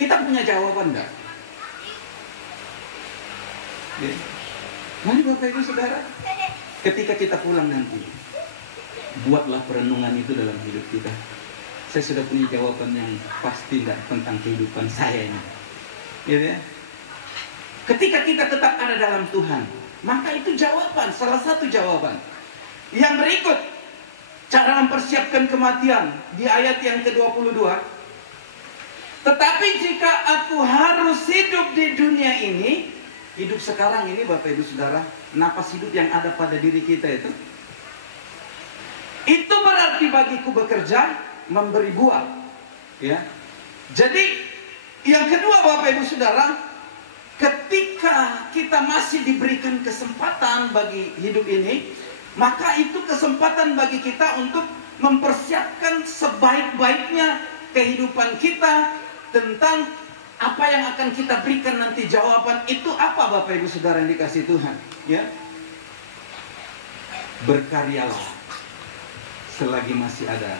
kita punya jawaban enggak? Ya. Mari Bapak Ibu Saudara, ketika kita pulang nanti, buatlah perenungan itu dalam hidup kita. Saya sudah punya jawaban yang pasti enggak tentang kehidupan saya ini. Ya. Ketika kita tetap ada dalam Tuhan, maka itu jawaban, salah satu jawaban. Yang berikut, cara mempersiapkan kematian di ayat yang ke-22. Tetapi jika aku harus hidup di dunia ini, hidup sekarang ini Bapak Ibu Saudara, napas hidup yang ada pada diri kita itu berarti bagiku bekerja, memberi buah. Ya. Jadi yang kedua Bapak Ibu Saudara, ketika kita masih diberikan kesempatan bagi hidup ini, maka itu kesempatan bagi kita untuk mempersiapkan sebaik-baiknya kehidupan kita tentang apa yang akan kita berikan nanti. Jawaban itu apa Bapak Ibu Saudara yang dikasih Tuhan? Ya, berkaryalah selagi masih ada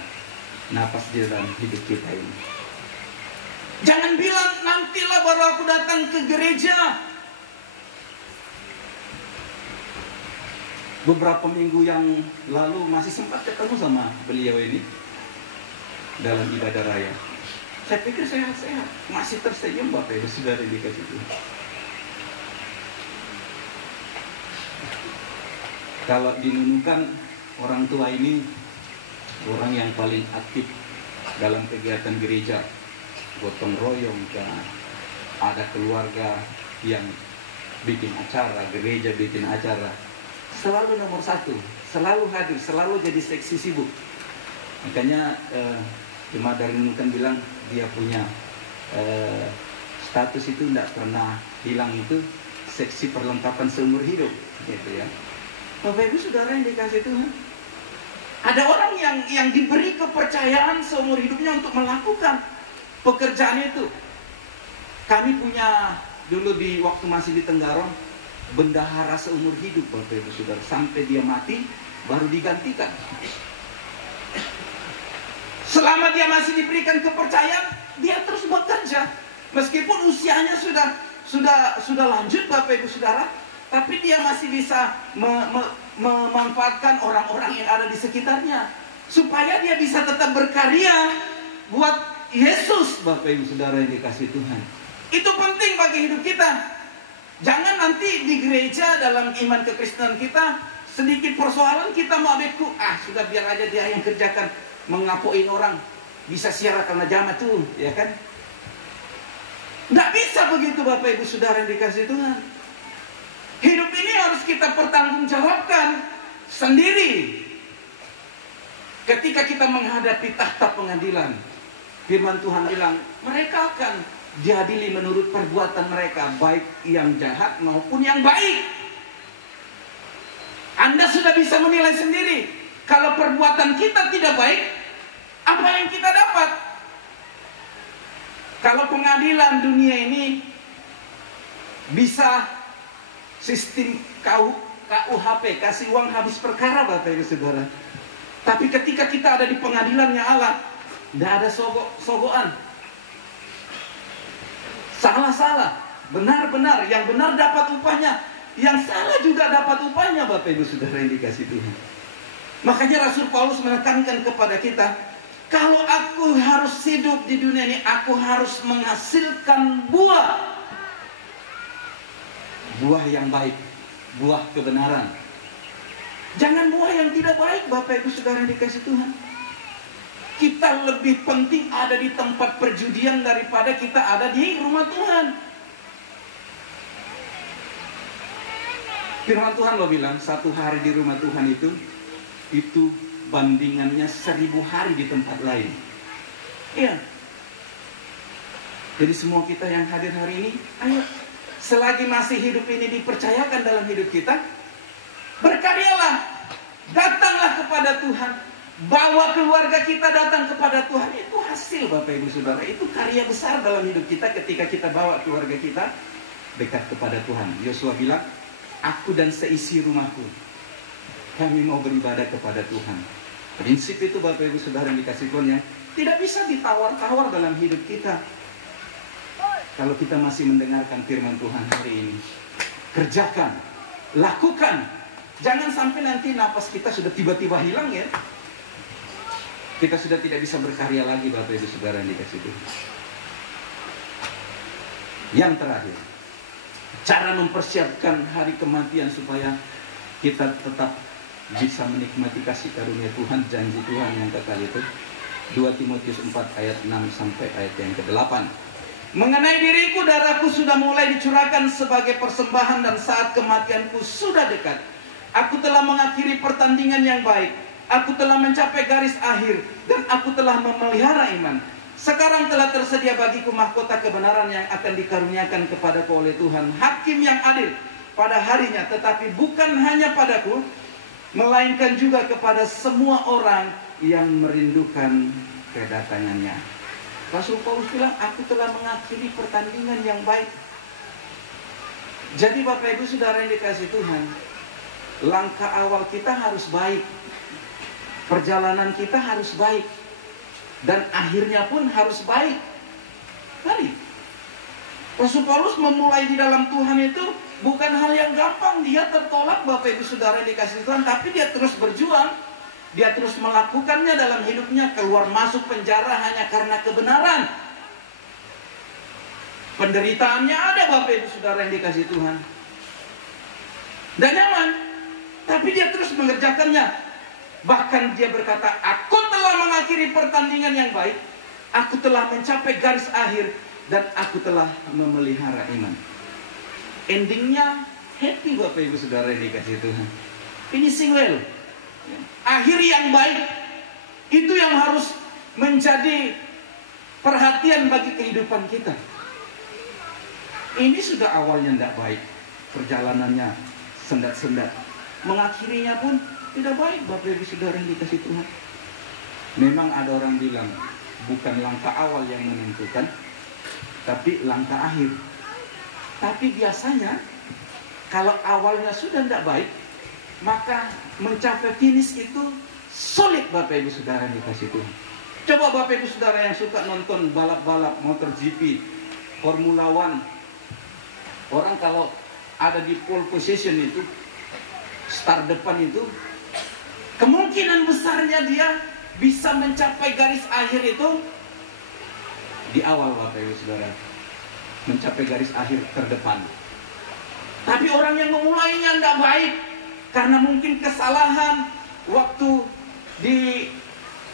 napas di dalam hidup kita ini. Jangan bilang nantilah baru aku datang ke gereja. Beberapa minggu yang lalu masih sempat ketemu sama beliau ini dalam ibadah raya. Saya pikir sehat-sehat, masih tersenyum Bapak Ibu Saudara dikasih Tuhan. Kalau dinunukan, orang tua ini orang yang paling aktif dalam kegiatan gereja, gotong royong, ada keluarga yang bikin acara, gereja bikin acara, selalu nomor satu, selalu hadir, selalu jadi seksi sibuk. Makanya jemaat dari nunukan bilang dia punya status itu tidak pernah hilang, itu seksi perlengkapan seumur hidup, gitu ya. Bapak Ibu Saudara yang dikasih Tuhan, Ada orang yang diberi kepercayaan seumur hidupnya untuk melakukan pekerjaan itu. Kami punya dulu waktu masih di Tenggarong, bendahara seumur hidup, Bapak Ibu Saudara, sampai dia mati baru digantikan. Selama dia masih diberikan kepercayaan, dia terus bekerja. Meskipun usianya sudah lanjut, Bapak Ibu Saudara, tapi dia masih bisa memanfaatkan orang-orang yang ada di sekitarnya supaya dia bisa tetap berkarya buat Yesus, Bapak Ibu Saudara yang dikasihi Tuhan. Itu penting bagi hidup kita. Jangan nanti di gereja dalam iman kekristenan kita sedikit persoalan kita mau beku, sudah biar aja dia yang kerjakan, mengapoin orang, bisa siara karena jamaah tuh, ya kan? Nggak bisa begitu, Bapak Ibu Saudara yang dikasihi Tuhan. Hidup ini harus kita pertanggungjawabkan sendiri. Ketika kita menghadapi tahta pengadilan, firman Tuhan bilang, mereka akan diadili menurut perbuatan mereka, baik yang jahat maupun yang baik. Anda sudah bisa menilai sendiri. Kalau perbuatan kita tidak baik, apa yang kita dapat? Kalau pengadilan dunia ini bisa sistem KUHP, kasih uang habis perkara, Bapak Ibu Saudara. Tapi ketika kita ada di pengadilannya Allah, tidak ada sogokan. Salah-salah, benar-benar, yang benar dapat upahnya, yang salah juga dapat upahnya, Bapak Ibu Saudara yang dikasihi Tuhan. Makanya Rasul Paulus menekankan kepada kita, kalau aku harus hidup di dunia ini, aku harus menghasilkan buah yang baik, buah kebenaran. Jangan buah yang tidak baik, Bapak Ibu Saudara yang dikasihi Tuhan. Kita lebih penting ada di tempat perjudian daripada kita ada di rumah Tuhan. Firman Tuhan lo bilang, 1 hari di rumah Tuhan itu bandingannya 1000 hari di tempat lain. Iya. Jadi semua kita yang hadir hari ini, ayo, selagi masih hidup ini dipercayakan dalam hidup kita, berkaryalah, datanglah kepada Tuhan, bawa keluarga kita datang kepada Tuhan. Itu hasil, Bapak Ibu Saudara, itu karya besar dalam hidup kita ketika kita bawa keluarga kita dekat kepada Tuhan. Yosua bilang, aku dan seisi rumahku, kami mau beribadah kepada Tuhan. Prinsip itu, Bapak Ibu Saudara yang dikasihi Tuhan, yang tidak bisa ditawar-tawar dalam hidup kita. Kalau kita masih mendengarkan firman Tuhan hari ini, kerjakan, lakukan. Jangan sampai nanti napas kita sudah tiba-tiba hilang, ya. Kita sudah tidak bisa berkarya lagi, Bapak Ibu Saudara yang dikasihi Tuhan. Yang terakhir, cara mempersiapkan hari kematian supaya kita tetap bisa menikmati kasih karunia Tuhan, janji Tuhan yang kekal itu. 2 Timotius 4 ayat 6 sampai ayat yang ke-8. Mengenai diriku, darahku sudah mulai dicurahkan sebagai persembahan dan saat kematianku sudah dekat. Aku telah mengakhiri pertandingan yang baik. Aku telah mencapai garis akhir dan aku telah memelihara iman. Sekarang telah tersedia bagiku mahkota kebenaran yang akan dikaruniakan kepadaku oleh Tuhan, Hakim yang adil pada harinya, tetapi bukan hanya padaku, melainkan juga kepada semua orang yang merindukan kedatangannya. Rasul Paulus bilang, aku telah mengakhiri pertandingan yang baik. Jadi Bapak Ibu Saudara yang dikasihi Tuhan, langkah awal kita harus baik, perjalanan kita harus baik, dan akhirnya pun harus baik. Mari, Rasul Paulus memulai di dalam Tuhan itu bukan hal yang gampang. Dia tertolak, Bapak Ibu Saudara yang dikasihi Tuhan, tapi dia terus berjuang. Dia terus melakukannya dalam hidupnya, keluar masuk penjara hanya karena kebenaran. Penderitaannya ada, Bapak Ibu Saudara yang dikasihi Tuhan. Dan nyaman, tapi dia terus mengerjakannya. Bahkan dia berkata, aku telah mengakhiri pertandingan yang baik, aku telah mencapai garis akhir, dan aku telah memelihara iman. Endingnya happy, Bapak Ibu Saudara yang dikasihi Tuhan. Finishing well. Akhir yang baik, itu yang harus menjadi perhatian bagi kehidupan kita. Ini sudah awalnya tidak baik, perjalanannya sendat-sendat, mengakhirinya pun tidak baik Bapak Ibu Saudara yang dikasih Tuhan. Memang ada orang bilang bukan langkah awal yang menentukan, tapi langkah akhir. Tapi biasanya kalau awalnya sudah tidak baik, maka mencapai finish itu sulit Bapak Ibu Saudara yang dikasih Tuhan. Coba Bapak Ibu Saudara yang suka nonton balap-balap motor GP, Formula One. Orang kalau ada di pole position itu, start depan itu, kemungkinan besarnya dia bisa mencapai garis akhir itu di awal Bapak Ibu Saudara. Mencapai garis akhir terdepan. Tapi orang yang memulainya tidak baik, karena mungkin kesalahan waktu di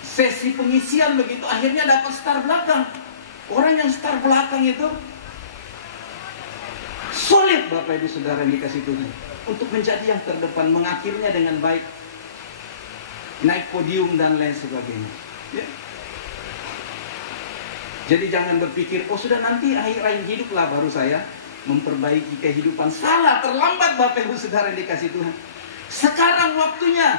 sesi pengisian begitu, akhirnya dapat start belakang. Orang yang start belakang itu sulit Bapak Ibu Saudara yang dikasih Tuhan untuk menjadi yang terdepan, mengakhirnya dengan baik, naik podium dan lain sebagainya. Ya. Jadi jangan berpikir, oh sudah nanti akhir hidup lah baru saya memperbaiki kehidupan. Salah, terlambat Bapak Ibu Saudara yang dikasih Tuhan. Sekarang waktunya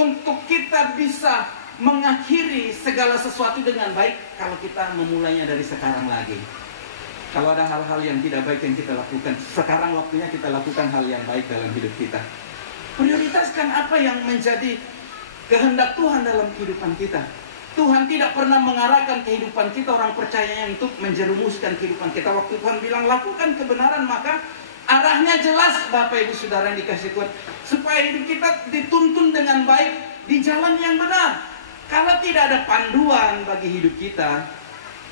untuk kita bisa mengakhiri segala sesuatu dengan baik kalau kita memulainya dari sekarang lagi. Kalau ada hal-hal yang tidak baik yang kita lakukan, sekarang waktunya kita lakukan hal yang baik dalam hidup kita. Prioritaskan apa yang menjadi kehendak Tuhan dalam kehidupan kita. Tuhan tidak pernah mengarahkan kehidupan kita, orang percayanya, untuk menjerumuskan kehidupan kita. Waktu Tuhan bilang lakukan kebenaran, maka arahnya jelas Bapak Ibu Saudara yang dikasih Tuhan, supaya hidup kita dituntun dengan baik di jalan yang benar. Kalau tidak ada panduan bagi hidup kita,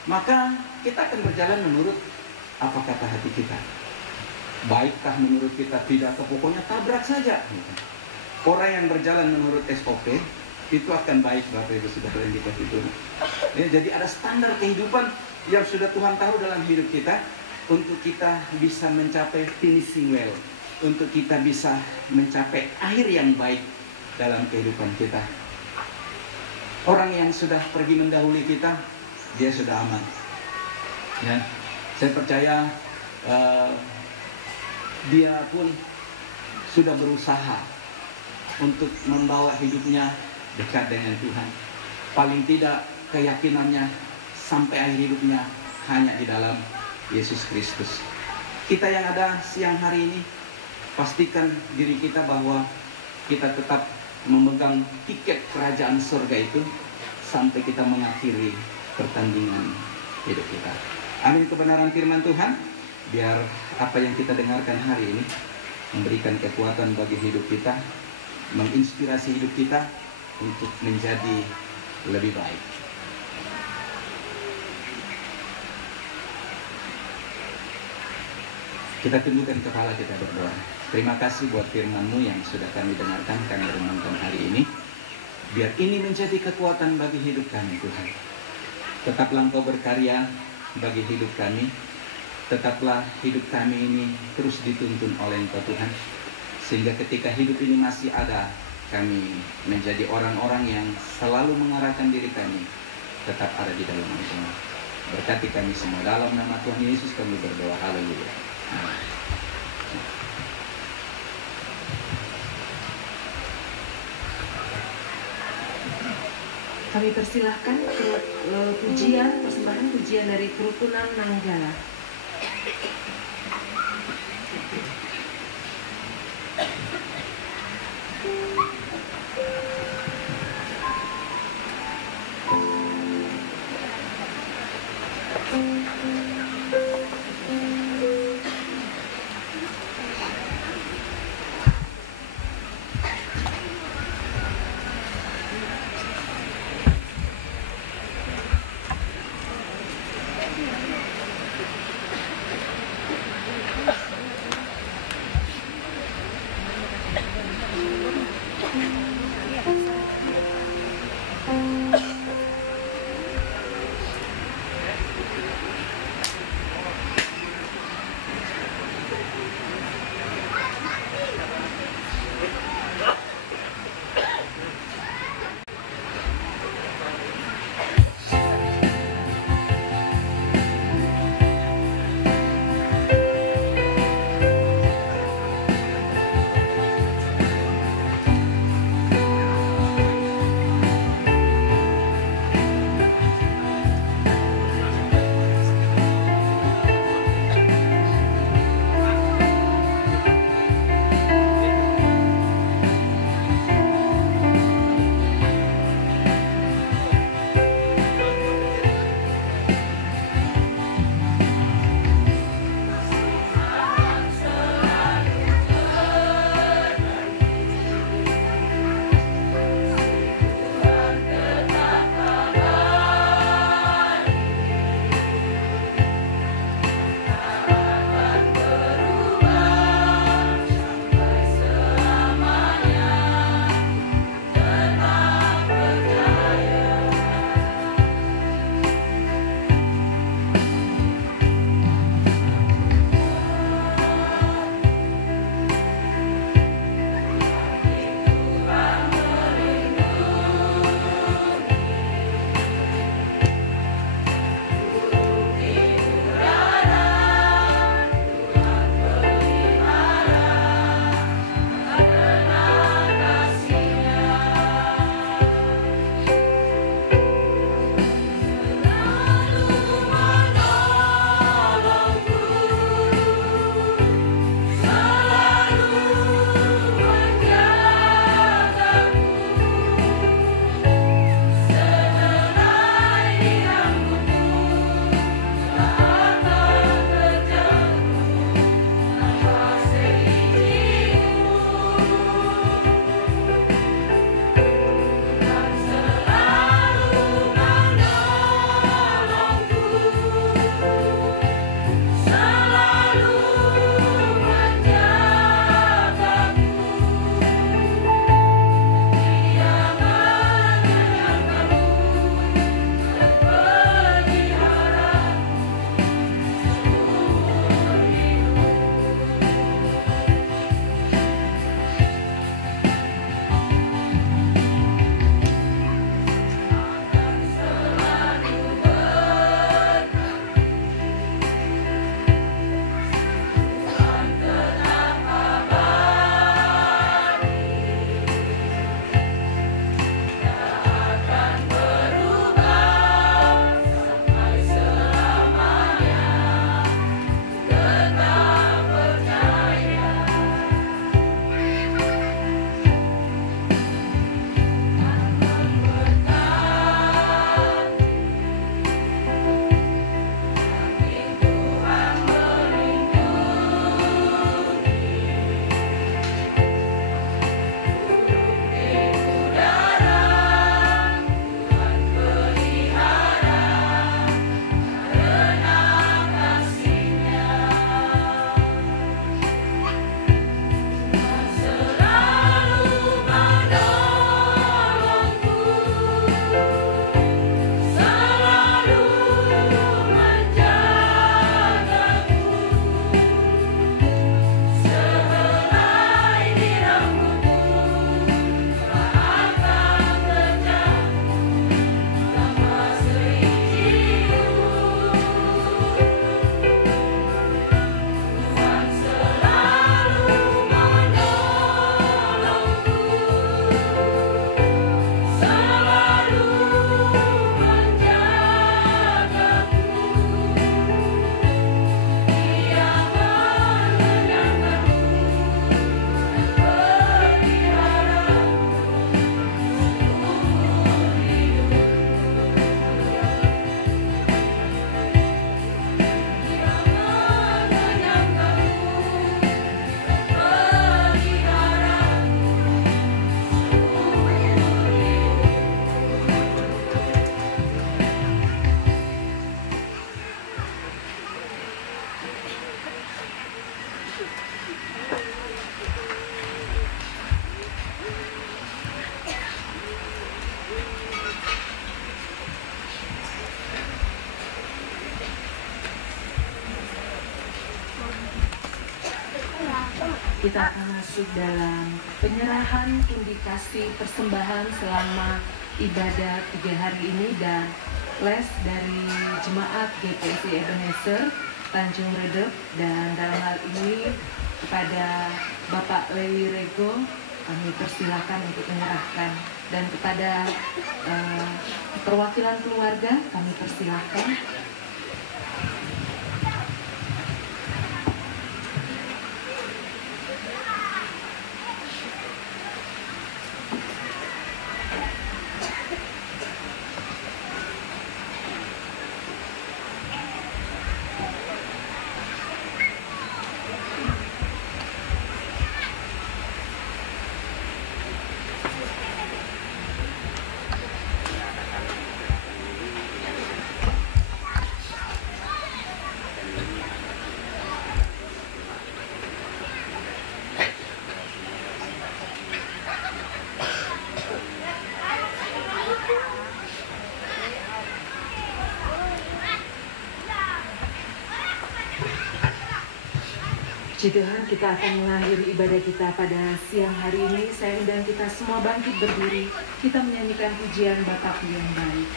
maka kita akan berjalan menurut apa kata hati kita. Baikkah menurut kita, tidak, pokoknya tabrak saja. Orang yang berjalan menurut SOP itu akan baik Bapak Ibu Saudara yang dikasih Tuhan. Ya, jadi ada standar kehidupan yang sudah Tuhan taruh dalam hidup kita untuk kita bisa mencapai finishing well, untuk kita bisa mencapai akhir yang baik dalam kehidupan kita. Orang yang sudah pergi mendahului kita, dia sudah aman. Ya, saya percaya dia pun sudah berusaha untuk membawa hidupnya dekat dengan Tuhan. Paling tidak keyakinannya sampai akhir hidupnya hanya di dalam Yesus Kristus. Kita yang ada siang hari ini, pastikan diri kita bahwa kita tetap memegang tiket kerajaan surga itu sampai kita mengakhiri pertandingan hidup kita. Amin. Kebenaran firman Tuhan, biar apa yang kita dengarkan hari ini memberikan kekuatan bagi hidup kita, menginspirasi hidup kita untuk menjadi lebih baik. Kita tundukkan kepala, kita berdoa. Terima kasih buat firman-Mu yang sudah kami dengarkan, kami renungkan hari ini. Biar ini menjadi kekuatan bagi hidup kami, Tuhan. Tetaplah Engkau berkarya bagi hidup kami. Tetaplah hidup kami ini terus dituntun oleh Engkau, Tuhan. Sehingga ketika hidup ini masih ada, kami menjadi orang-orang yang selalu mengarahkan diri kami tetap ada di dalam Engkau. Berkati kami semua, dalam nama Tuhan Yesus kami berdoa. Haleluya. Kami persilahkan pujian, persembahan pujian dari Kerukunan Nanggala. kita akan masuk dalam penyerahan pundi kasih persembahan selama ibadah 3 hari ini dan les dari jemaat GPSI Ebenezer Tanjung Redep. Dan dalam hal ini kepada Bapak Lewi Rego kami persilakan untuk menyerahkan, dan kepada perwakilan keluarga kami persilakan. Puji Tuhan, kita akan mengakhiri ibadah kita pada siang hari ini. Saya undang kita semua bangkit berdiri. Kita menyanyikan pujian Bapakku yang baik.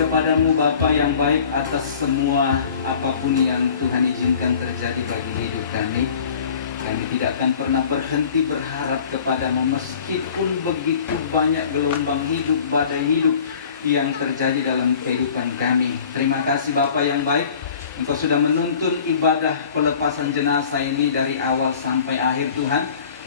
Kepadamu Bapa yang baik atas semua apapun yang Tuhan izinkan terjadi bagi hidup kami. Kami tidak akan pernah berhenti berharap kepadamu meskipun begitu banyak gelombang hidup, badai hidup yang terjadi dalam kehidupan kami. Terima kasih Bapa yang baik, Engkau sudah menuntun ibadah pelepasan jenazah ini dari awal sampai akhir Tuhan.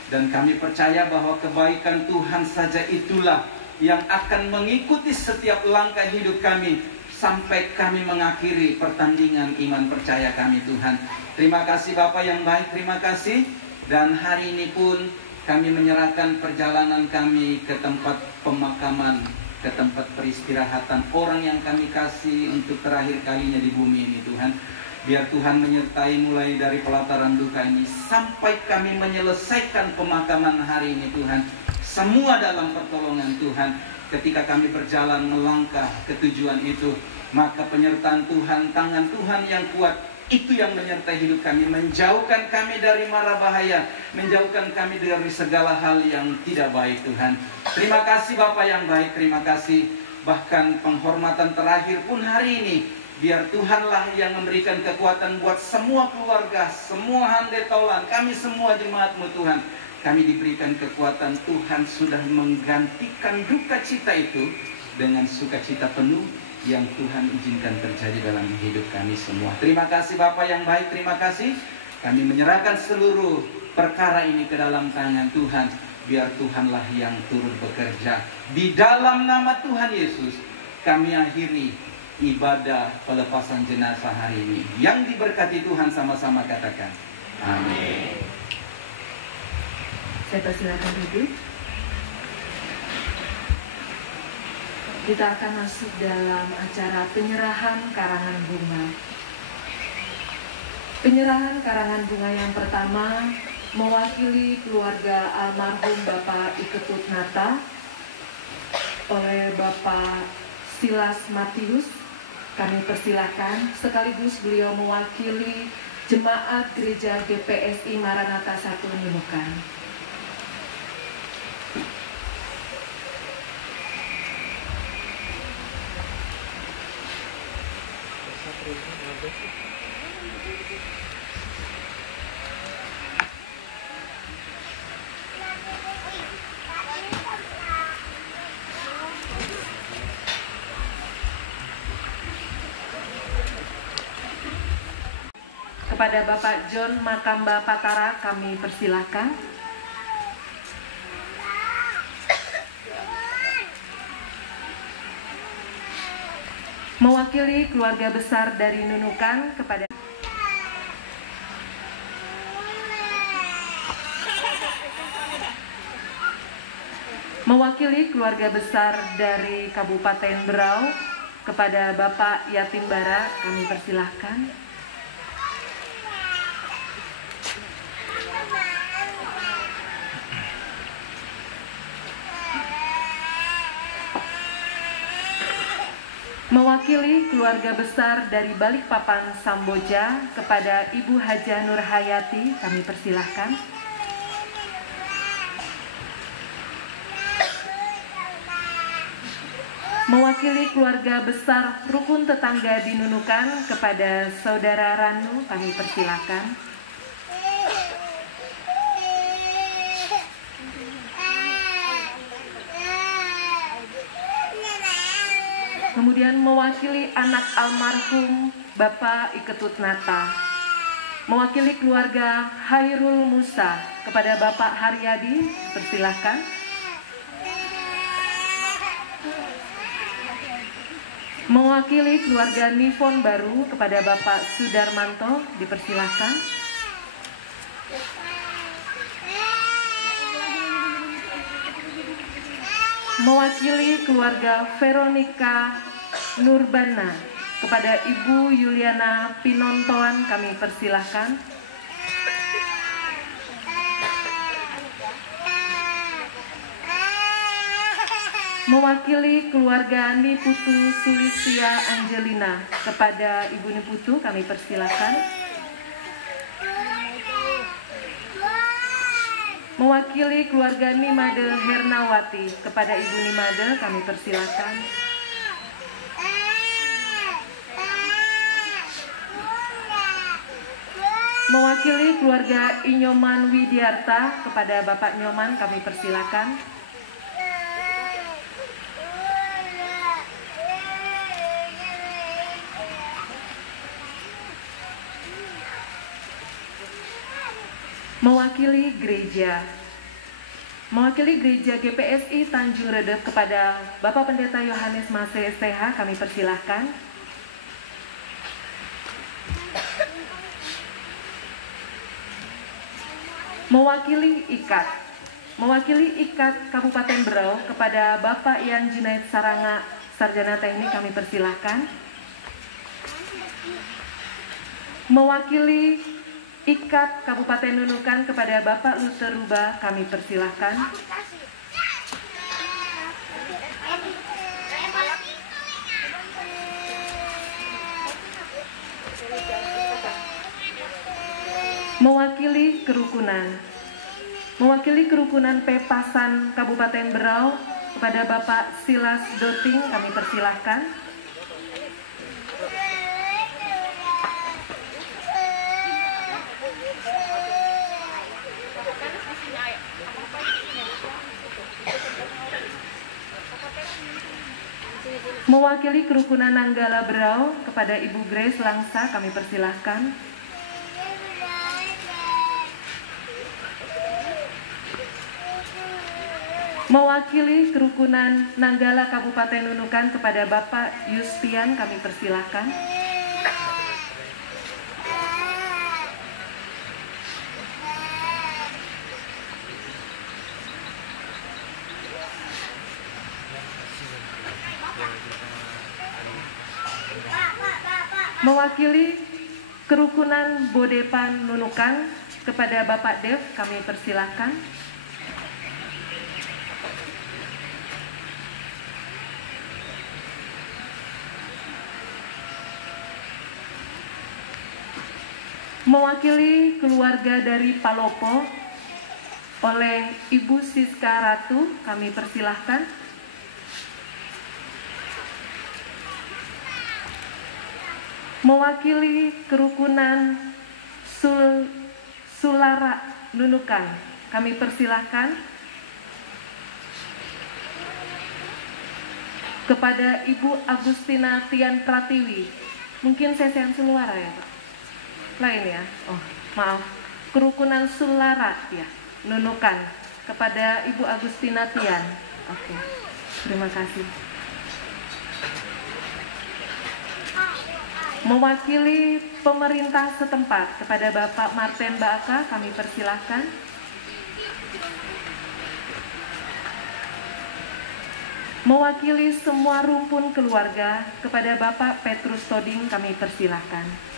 Dan kami percaya bahwa kebaikan Tuhan saja itulah yang akan mengikuti setiap langkah hidup kami sampai kami mengakhiri pertandingan iman percaya kami Tuhan. Terima kasih Bapa yang baik, terima kasih. Dan hari ini pun kami menyerahkan perjalanan kami ke tempat pemakaman, ke tempat peristirahatan orang yang kami kasih untuk terakhir kalinya di bumi ini Tuhan. Biar Tuhan menyertai mulai dari pelataran duka ini sampai kami menyelesaikan pemakaman hari ini Tuhan. Semua dalam pertolongan Tuhan. Ketika kami berjalan melangkah ke tujuan itu, maka penyertaan Tuhan, tangan Tuhan yang kuat, itu yang menyertai hidup kami, menjauhkan kami dari mara bahaya, menjauhkan kami dari segala hal yang tidak baik Tuhan. Terima kasih Bapa yang baik, terima kasih. Bahkan penghormatan terakhir pun hari ini, biar Tuhanlah yang memberikan kekuatan buat semua keluarga, semua handetolan, kami semua jemaat-Mu Tuhan. kami diberikan kekuatan. Tuhan sudah menggantikan duka cita itu dengan sukacita penuh yang Tuhan izinkan terjadi dalam hidup kami semua. Terima kasih Bapak yang baik, terima kasih. Kami menyerahkan seluruh perkara ini ke dalam tangan Tuhan. Biar Tuhanlah yang turut bekerja. Di dalam nama Tuhan Yesus, kami akhiri ibadah pelepasan jenazah hari ini. Yang diberkati Tuhan, sama-sama katakan amin. Saya persilakan duduk. Kita akan masuk dalam acara penyerahan karangan bunga. Penyerahan karangan bunga yang pertama mewakili keluarga almarhum Bapak Iketut Nata oleh Bapak Silas Matius. Kami persilahkan, sekaligus beliau mewakili Jemaat Gereja GPSI Maranatha 1 Nunukan. Kepada Bapak John Makamba Patara kami persilahkan. Mewakili keluarga besar dari Nunukan kepada mewakili keluarga besar dari Kabupaten Berau kepada Bapak Yatim Bara kami persilahkan. Mewakili keluarga besar dari Balikpapan Samboja kepada Ibu Hajah Nur Hayati kami persilahkan. Mewakili keluarga besar rukun tetangga di Nunukan kepada Saudara Ranu kami persilahkan. Kemudian mewakili anak almarhum Bapak Iketut Nata, mewakili keluarga Hairul Musa kepada Bapak Haryadi, persilahkan. Mewakili keluarga Nifon Baru kepada Bapak Sudarmanto, dipersilahkan. Mewakili keluarga Veronica Nurbana kepada Ibu Yuliana Pinontoan kami persilahkan. Mewakili keluarga Niputu Sulisia Angelina kepada Ibu Niputu kami persilahkan. Mewakili keluarga Nimade Hernawati kepada Ibu Nimade kami persilakan. Mewakili keluarga Inyoman Widiarta kepada Bapak Nyoman kami persilakan. Mewakili gereja GPSI Tanjung Redep kepada Bapak Pendeta Yohanes Mase STH kami persilahkan. Mewakili IKAT Kabupaten Berau kepada Bapak Ian Junaid Saranga Sarjana Teknik kami persilahkan. Mewakili IKAT Kabupaten Nunukan kepada Bapak Luther Ruba kami persilahkan. Mewakili kerukunan Pepasan Kabupaten Berau kepada Bapak Silas Doting kami persilahkan. Mewakili kerukunan Nanggala Berau kepada Ibu Grace Langsa kami persilahkan. Mewakili kerukunan Nanggala Kabupaten Nunukan kepada Bapak Yustian kami persilahkan. Mewakili kerukunan Bodepan Nunukan kepada Bapak Dev kami persilahkan. Mewakili keluarga dari Palopo oleh Ibu Siska Ratu kami persilahkan. Mewakili kerukunan Sulara Nunukan kami persilahkan kepada Ibu Agustina Tian Pratiwi. Mungkin Sesean Sulara ya Pak? Lain ya? Oh maaf, kerukunan Sulara ya, Nunukan kepada Ibu Agustina Tian. Oke, terima kasih. Mewakili pemerintah setempat kepada Bapak Martin Baaka kami persilahkan. Mewakili semua rumpun keluarga kepada Bapak Petrus Toding kami persilahkan.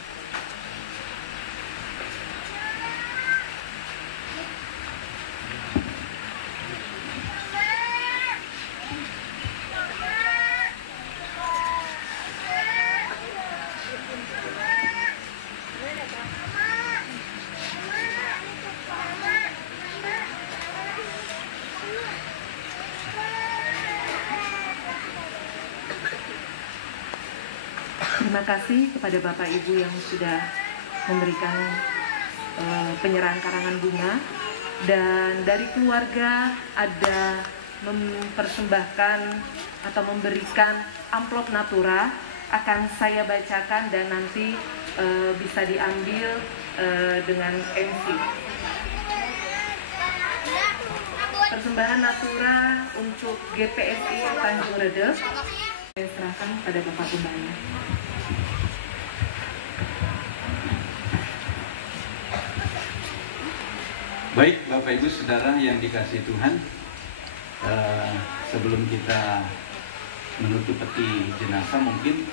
Terima kasih kepada Bapak Ibu yang sudah memberikan penyerahan karangan bunga, dan dari keluarga ada mempersembahkan atau memberikan amplop natura, akan saya bacakan dan nanti bisa diambil dengan MC. Persembahan natura untuk GPSI Tanjung Redep saya serahkan pada Bapak Pembina. Baik, Bapak Ibu Saudara yang dikasihi Tuhan, sebelum kita menutup peti jenazah, mungkin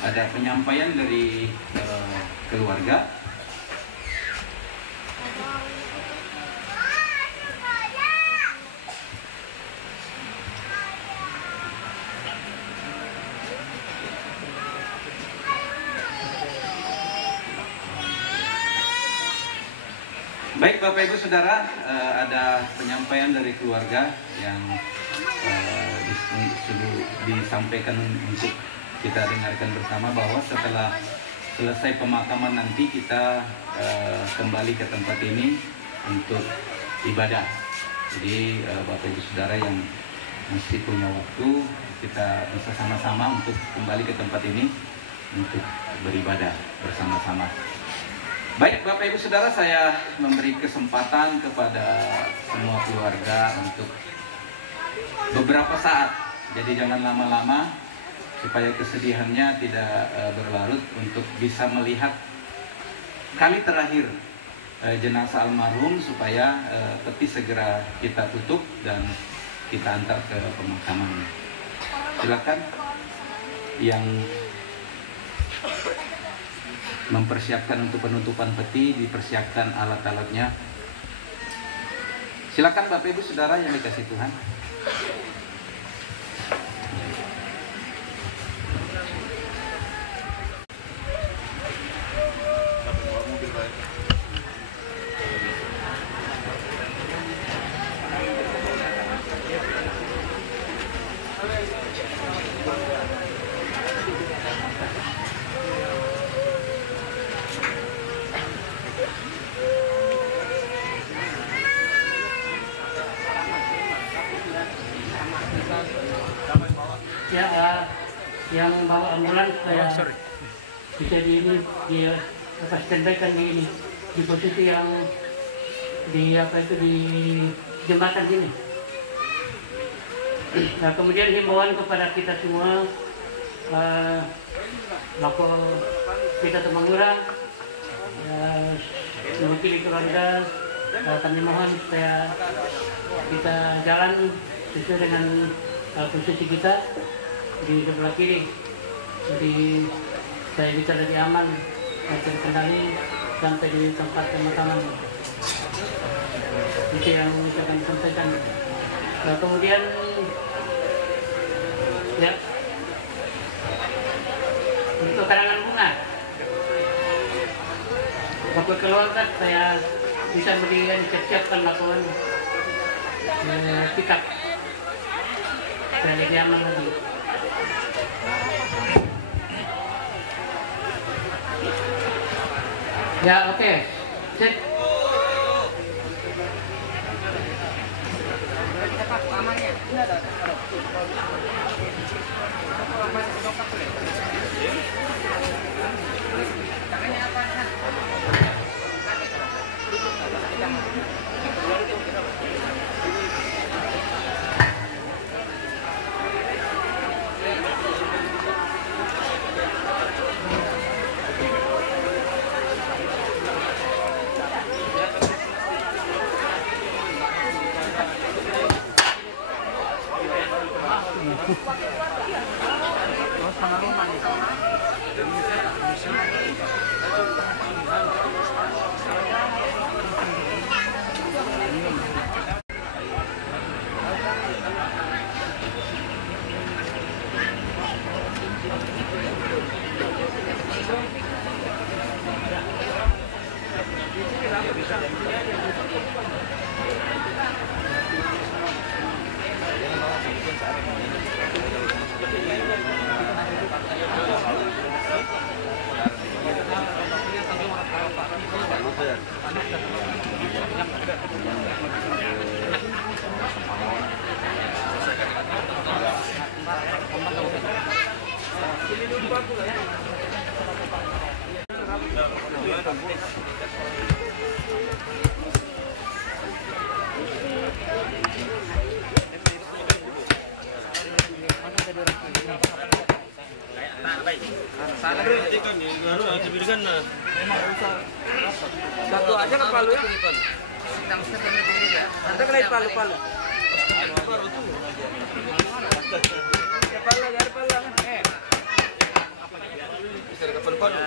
ada penyampaian dari keluarga. Baik Bapak Ibu Saudara, ada penyampaian dari keluarga yang disampaikan untuk kita dengarkan bersama, bahwa setelah selesai pemakaman nanti kita kembali ke tempat ini untuk ibadah. Jadi Bapak Ibu Saudara yang masih punya waktu, kita bisa sama-sama untuk kembali ke tempat ini untuk beribadah bersama-sama. Baik Bapak Ibu Saudara, saya memberi kesempatan kepada semua keluarga untuk beberapa saat, jadi jangan lama-lama supaya kesedihannya tidak berlarut, untuk bisa melihat kali terakhir jenazah almarhum, supaya peti segera kita tutup dan kita antar ke pemakaman. Silakan yang mempersiapkan untuk penutupan peti, dipersiapkan alat-alatnya. Silakan Bapak Ibu Saudara yang dikasihi Tuhan. yang bawa ambulans supaya bisa di standby kan di posisi yang di jembatan sini. Nah, kemudian himbauan kepada kita semua, lapor kita Temangura, mewakili keluarga, kami mohon supaya kita jalan sesuai dengan posisi kita di sebelah kiri. Jadi saya bisa lebih aman dan terkendali sampai di tempat pemakaman. Itu yang bisa kami sampaikan. Nah, kemudian ya untuk karangan bunga, bapak keluarga saya bisa berikan siapkan laporan sikap saya lebih aman lagi. Ya, oke. Sit. Satu aja kan palu ya? Ada kena palu. Palu bisa dekat palu.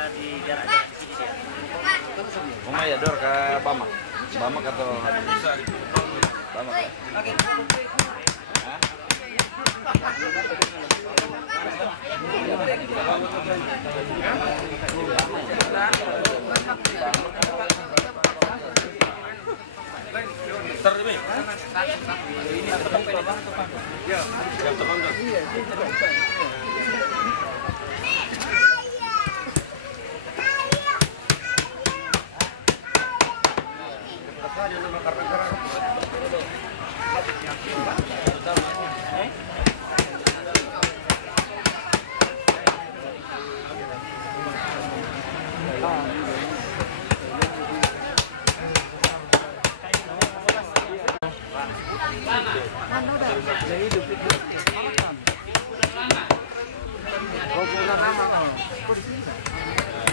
Mama ya dor ke Bamak. Bamak atau Bamak.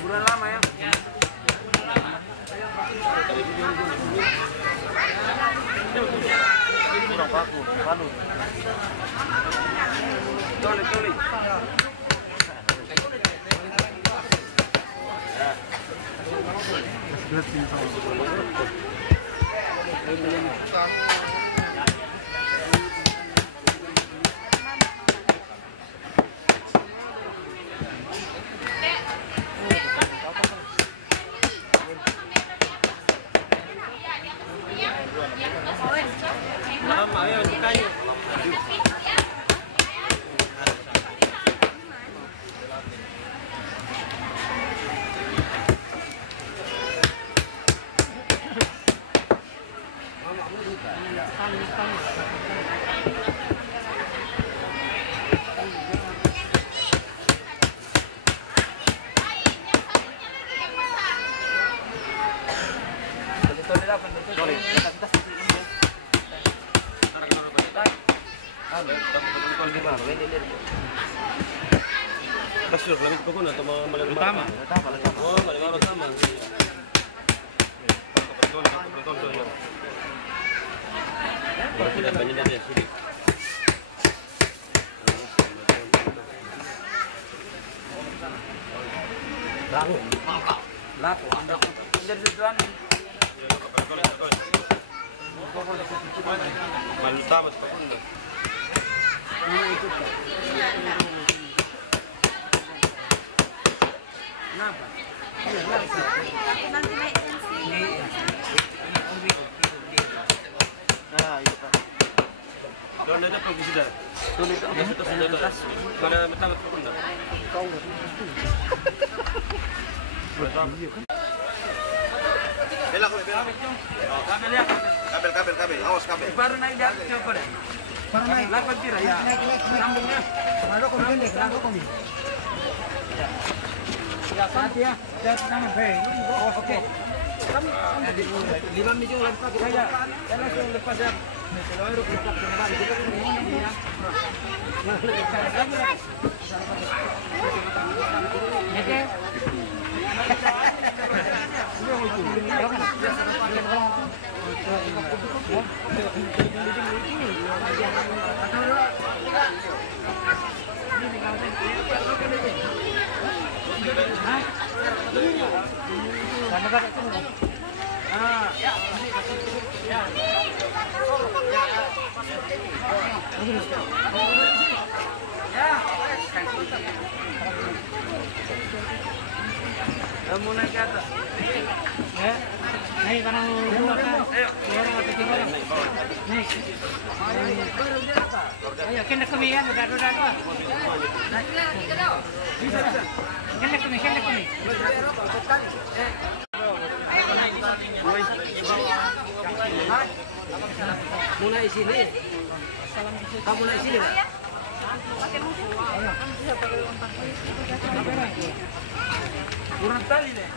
Bulan lama ya. Kurang paku, palu. Toli. Lama ya untuk kayu. Kasih lebih pokoknya atau malam utama. Oh, malam utama. Betul. Baru tidak banyak dia sedikit. Lalu. Jadi tuan. Malam utama pokoknya. Kenapa? Nanti naik tensi. Nah, itu Pak. Doon na po sudah. Tuloy ito ang ito sa atas. Para matamat ko na. Bela ko, bela. Kabel. Awas kabel. Baru naik di atas coba deh. Baru naik 8 tira ya. Sambungnya. Lalu kami lalu kami. Ya, hati ya. Jangan tangan, hei. Oh, oke. Kami 5 menit lepas saja. Dan langsung lepas ya. Kalau air lepas kembali kita ini ya. Oke. Kamu naik ke atas. Ya. Naik barang dua kan. Ayo. Orang atau 3 orang. Naik. Ayo, kena kami kan, udah apa? Naik lagi ke dalam. Bisa. Kena kami. Mau naik sini. Kamu naik sini. Kurang tali deh.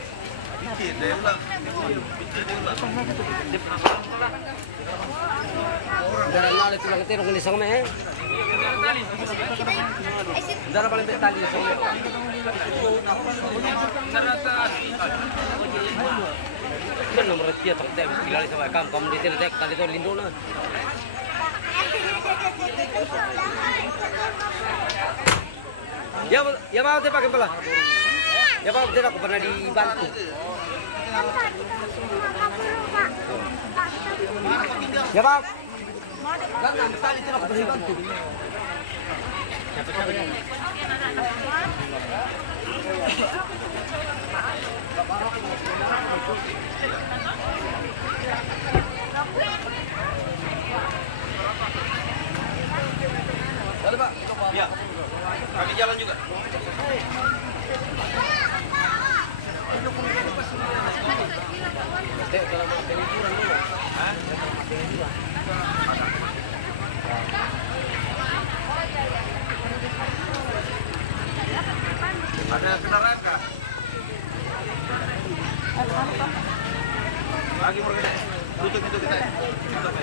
Bikin deh ulang. Darah lalu tulang itu nunggu di sana meh. Darah paling tali di sana. Kan nomor dia tak ada sekali sampai kamu di sini tak tali itu lindung lah. Ya mau saya pakai belah. Ya Pak, tidak aku pernah dibantu. Ya Pak. Jangan tali tidak aku pernah dibantu. Halo Pak. Ya. Kami jalan juga. Ada kendaraan kah? Lagi mau kita tutup itu kita. Tutup.